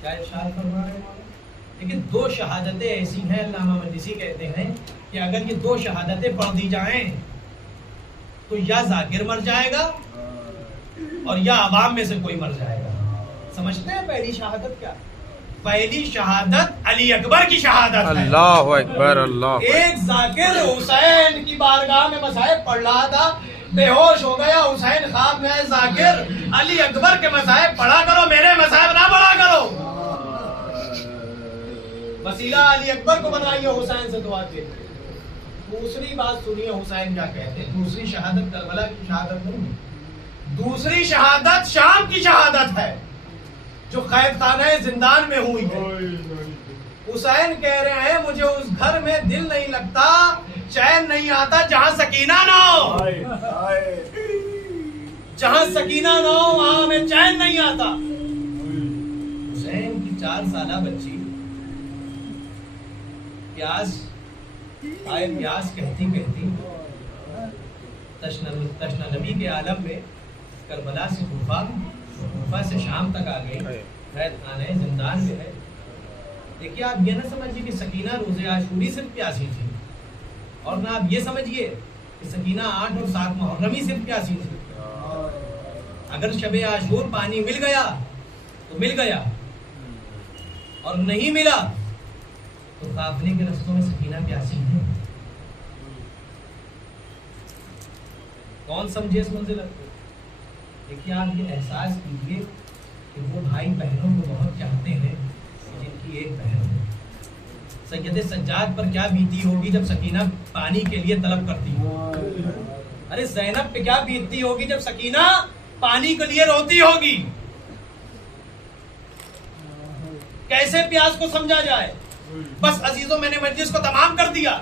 کیا ارشاد فرما رہے ہیں؟ لیکن دو شہادتیں ایسی ہیں، علامہ مجلسی کہتے ہیں کہ اگر یہ دو شہادتیں پڑھ دی جائیں تو یا ذاکر مر جائے گا اور یا عوام میں سے کوئی مر جائے گا۔ سمجھتے ہیں پہلی شہادت کیا؟ پہلی شہادت علی اکبر کی شہادت ہے۔ اللہ اکبر اللہ ایک ذاکر حسین کی بارگاہ میں مصائب پڑھ رہا تھا، بے ہوش ہو گیا، حسین خواب میں ذاکر علی اکبر کے مصائب پڑھا کرو، میرے مصائب نہ پڑھا کرو۔ وسیلہ علی اکبر کو بنائیے حسین سے دعا کے۔ دوسری بات سنیے حسین کیا کہتے ہیں، دوسری شہادت کربلا کی شہادت نہیں، دوسری شہادت شام کی شہادت ہے جو قید خانہ زندان میں ہوئی ہے۔ حسین کہہ رہے ہیں مجھے اس گھر میں دل نہیں لگتا، چین نہیں آتا جہاں سکینہ نہ ہو، جہاں سکینہ نہ ہو وہاں ہمیں چین نہیں آتا۔ حسین کی 4 سالہ بچی پیاس کہتی کہتی تشنہ نبی کے عالم میں کربلا سے کوفہ سے شام تک آ گئی، قید خانہ زندان میں ہے۔ دیکھیے آپ یہ نہ سمجھیے کہ سکینہ روزے عاشوری صرف پیاسی تھی، اور نہ آپ یہ سمجھیے کہ سکینہ 8 اور 7 محرم ہی صرف پیاسی تھی۔ اگر شب عاشور پانی مل گیا تو مل گیا، اور نہیں ملا تو قافلے کے رستوں میں سکینہ پیاسی ہے۔ کون سمجھے اس منزل کو؟ دیکھیے آپ یہ احساس کیجیے کہ وہ بھائی بہنوں کو بہت چاہتے ہیں جن کی ایک بہن ہے۔ سید سجاد پر کیا بیتی ہوگی جب سکینہ پانی کے لیے طلب کرتی ہوگی؟ ارے زینب پہ کیا بیتتی ہوگی جب سکینہ پانی کے لیے روتی ہوگی؟ کیسے پیاس کو سمجھا جائے؟ بس عزیزوں میں نے مجلس کو تمام کر دیا۔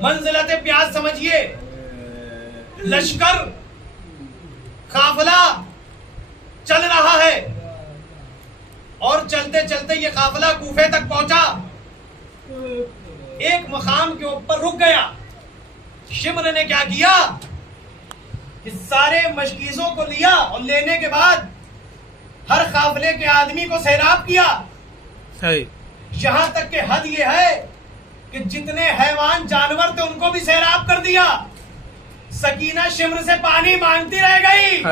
منزلت پیاس سمجھیے، لشکر قافلہ چل رہا ہے اور چلتے چلتے یہ قافلہ کوفے تک پہنچا، ایک مقام کے اوپر رک گیا۔ شمر نے کیا کیا کہ سارے مشکیزوں کو لیا اور لینے کے بعد ہر قافلے کے آدمی کو سیراب کیا، یہاں تک کہ حد یہ ہے کہ جتنے حیوان جانور تھے ان کو بھی سیراب کر دیا۔ سکینہ شمر سے پانی مانگتی رہ گئی،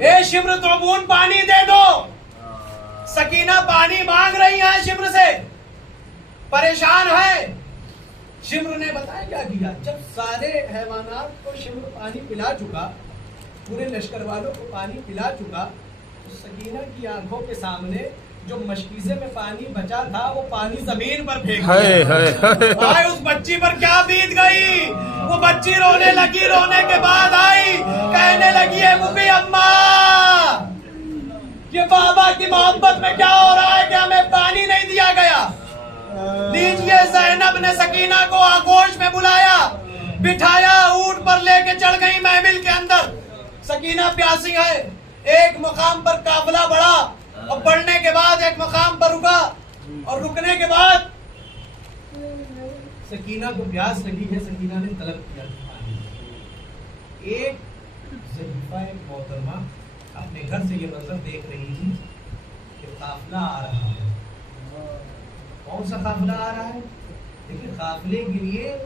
اے شمر توبون پانی دے دو۔ سکینہ پانی مانگ رہی ہے شمر سے، پریشان ہے۔ شمر نے بتایا کیا کیا، جب سارے حیوانات کو شمر پانی پلا چکا، پورے لشکر والوں کو پانی پلا چکا، تو سکینہ کی آنکھوں کے سامنے جو مشکیزے میں پانی بچا تھا وہ پانی زمین پر پھینک دیا۔ اس بچی پر کیا بیت گئی، وہ بچی رونے لگی، رونے کے بعد آئی کہنے لگی ہے مبی اماں یہ بابا کی محبت میں کیا ہو رہا ہے کہ ہمیں پانی نہیں دیا گیا۔ لیجئے زینب نے سکینہ کو آغوش میں بلایا, بٹھایا, اونٹ پر لے کے چڑھ گئی محمل کے اندر. سکینہ پیاسی ہے, ایک مقام پر قافلہ بڑھا اور بڑھنے کے بعد ایک مقام پر رکا, اور رکنے کے بعد سکینہ کو پیاس لگی ہے. سکینہ نے طلب کیا پانی. ایک ضعیفہ محترمہ اپنے گھر سے یہ منظر دیکھ رہی تھی کہ قافلہ آ رہا ہے. کون سا قافلہ آ رہا ہے؟ دیکھیں, قافلے کے لیے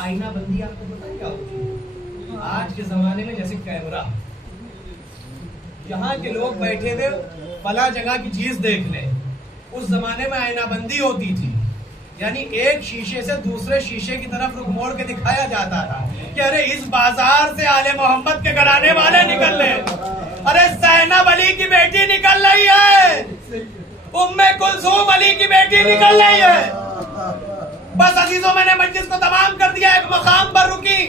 آئینہ بندی آپ کو پتہ کیا ہوتی ہے؟ آج کے زمانے میں جیسے کیمرہ, یہاں کے لوگ بیٹھے ہوئے فلاں جگہ کی چیز دیکھ لیں. اس زمانے میں آئینہ بندی ہوتی تھی, یعنی ایک شیشے سے دوسرے شیشے کی طرف رخ موڑ کے دکھایا جاتا تھا کہ ارے اس بازار سے آل محمد کے گھرانے والے نکل رہے, ارے زینب علی کی بیٹی نکل رہی ہے, ام کلثوم علی کی بیٹی نکل رہی ہے. بس عزیزوں, میں نے مجلس کو تمام کر دیا. ایک مقام پر رکی,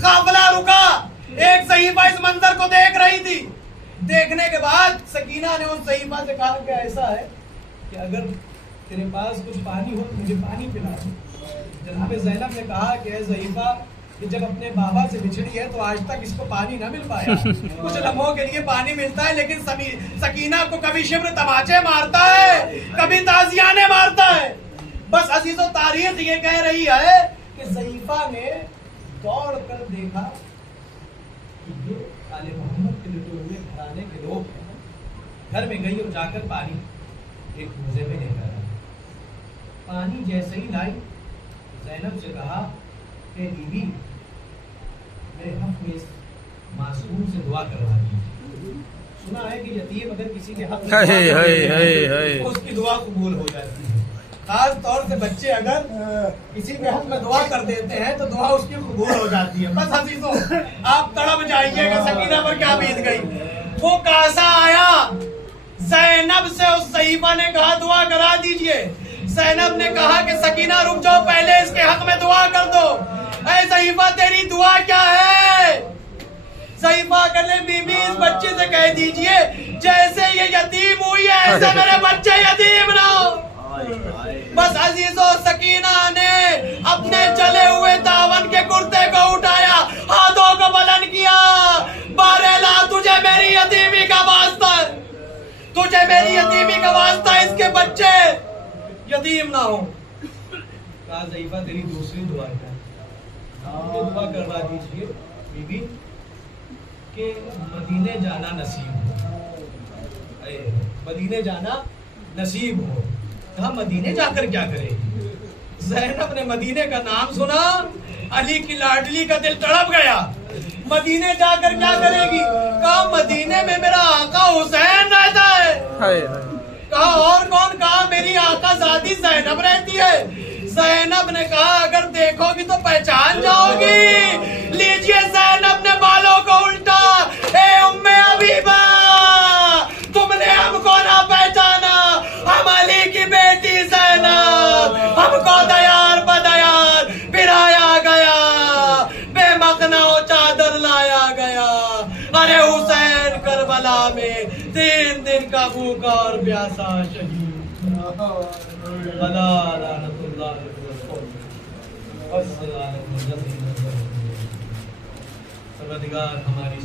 قافلہ رکا, ایک صحیفہ اس منظر کو دیکھ رہی تھی. دیکھنے کے بعد سکینہ نے اس صحیفہ سے کہا کہ ایسا ہے کہ اگر تیرے پاس کچھ پانی ہو تو مجھے پانی پلا دو. جناب زینب نے کہا کہ اے صحیفہ, کہ جب اپنے بابا سے بچھڑی ہے تو آج تک اس کو پانی نہ مل پایا. کچھ لمحوں کے لیے پانی ملتا ہے, لیکن سکینہ کو کبھی شبر تماچے مارتا ہے, کبھی تازیانے مارتا ہے. بس عزیزو, تاریخ یہ کہہ رہی ہے کہ صحیفہ نے دوڑ کر دیکھا کہ یہ آل محمد کے لٹے ہوئے گھرانے کے لوگ ہیں. گھر میں گئی اور جا کر پانی ایک موزے میں لے کر آئی. پانی جیسے ہی لائی, زینب سے کہا کہ بی بی میرے حق میں اس معصوم سے دعا کروا دیجیے. سنا ہے کہ یتیم اگر کسی کے حق میں اس کی دعا قبول ہو جاتی ہے. خاص طور سے بچے اگر کسی کے حق میں دعا کر دیتے ہیں تو دعا اس کی قبول ہو جاتی ہے. بس عزیزوں, آپ تڑپ جائیے گا سکینہ پر کیا بیت گئی. وہ کاسا آیا, زینب سے اس صحیفہ نے کہا دعا کرا دیجئے. زینب نے کہا کہ سکینہ رک جاؤ, پہلے اس کے حق میں دعا کر دو. اے صحیفہ, تیری دعا کیا ہے؟ صحیفہ کہنے بی بی اس بچے سے کہہ دیجئے جیسے یہ یتیم ہوئی ہے ایسے میرے بچے یتیم نہ ہو. بس عزیزو, سکینہ نے اپنے چلے ہوئے داون کے کرتے کو اٹھایا, ہاتھوں کو بلند کیا. بارے تجھے میری یتیمی کا واسطہ ہے, تجھے میری یتیمی کا واسطہ, اس کے بچے یتیم نہ ہو. کہا ضعیفہ تیری دوسری دعا ہے, دعا کروا دیجیے بی بی کہ مدینے جانا نصیب ہو. مدینے جانا نصیب ہو. کہا مدینے جا کر کیا کرے گی؟ زینب نے مدینے کا نام سنا, علی کی لاڈلی کا دل تڑپ گیا. مدینے جا کر کیا کرے گی؟ کہا مدینے میں میرا آقا حسین رہتا ہے. کہا اور کون؟ کہا میری آقا زادی زینب رہتی ہے. زینب نے کہا اگر دیکھو گی تو پہچان جاؤ گی. لیجئے, زینب نے بالوں کو الٹا. اے ام حبیبہ, تم نے ہم کو نہ پہچانا, ہم علی کی بیٹی زینب, ہم کو دیار بدیار پھرایا گیا, بے مقنع و چادر لایا گیا. ارے حسین کربلا میں 3 دن کا بھوکا اور پیاسا شہید. پروردگار ہماری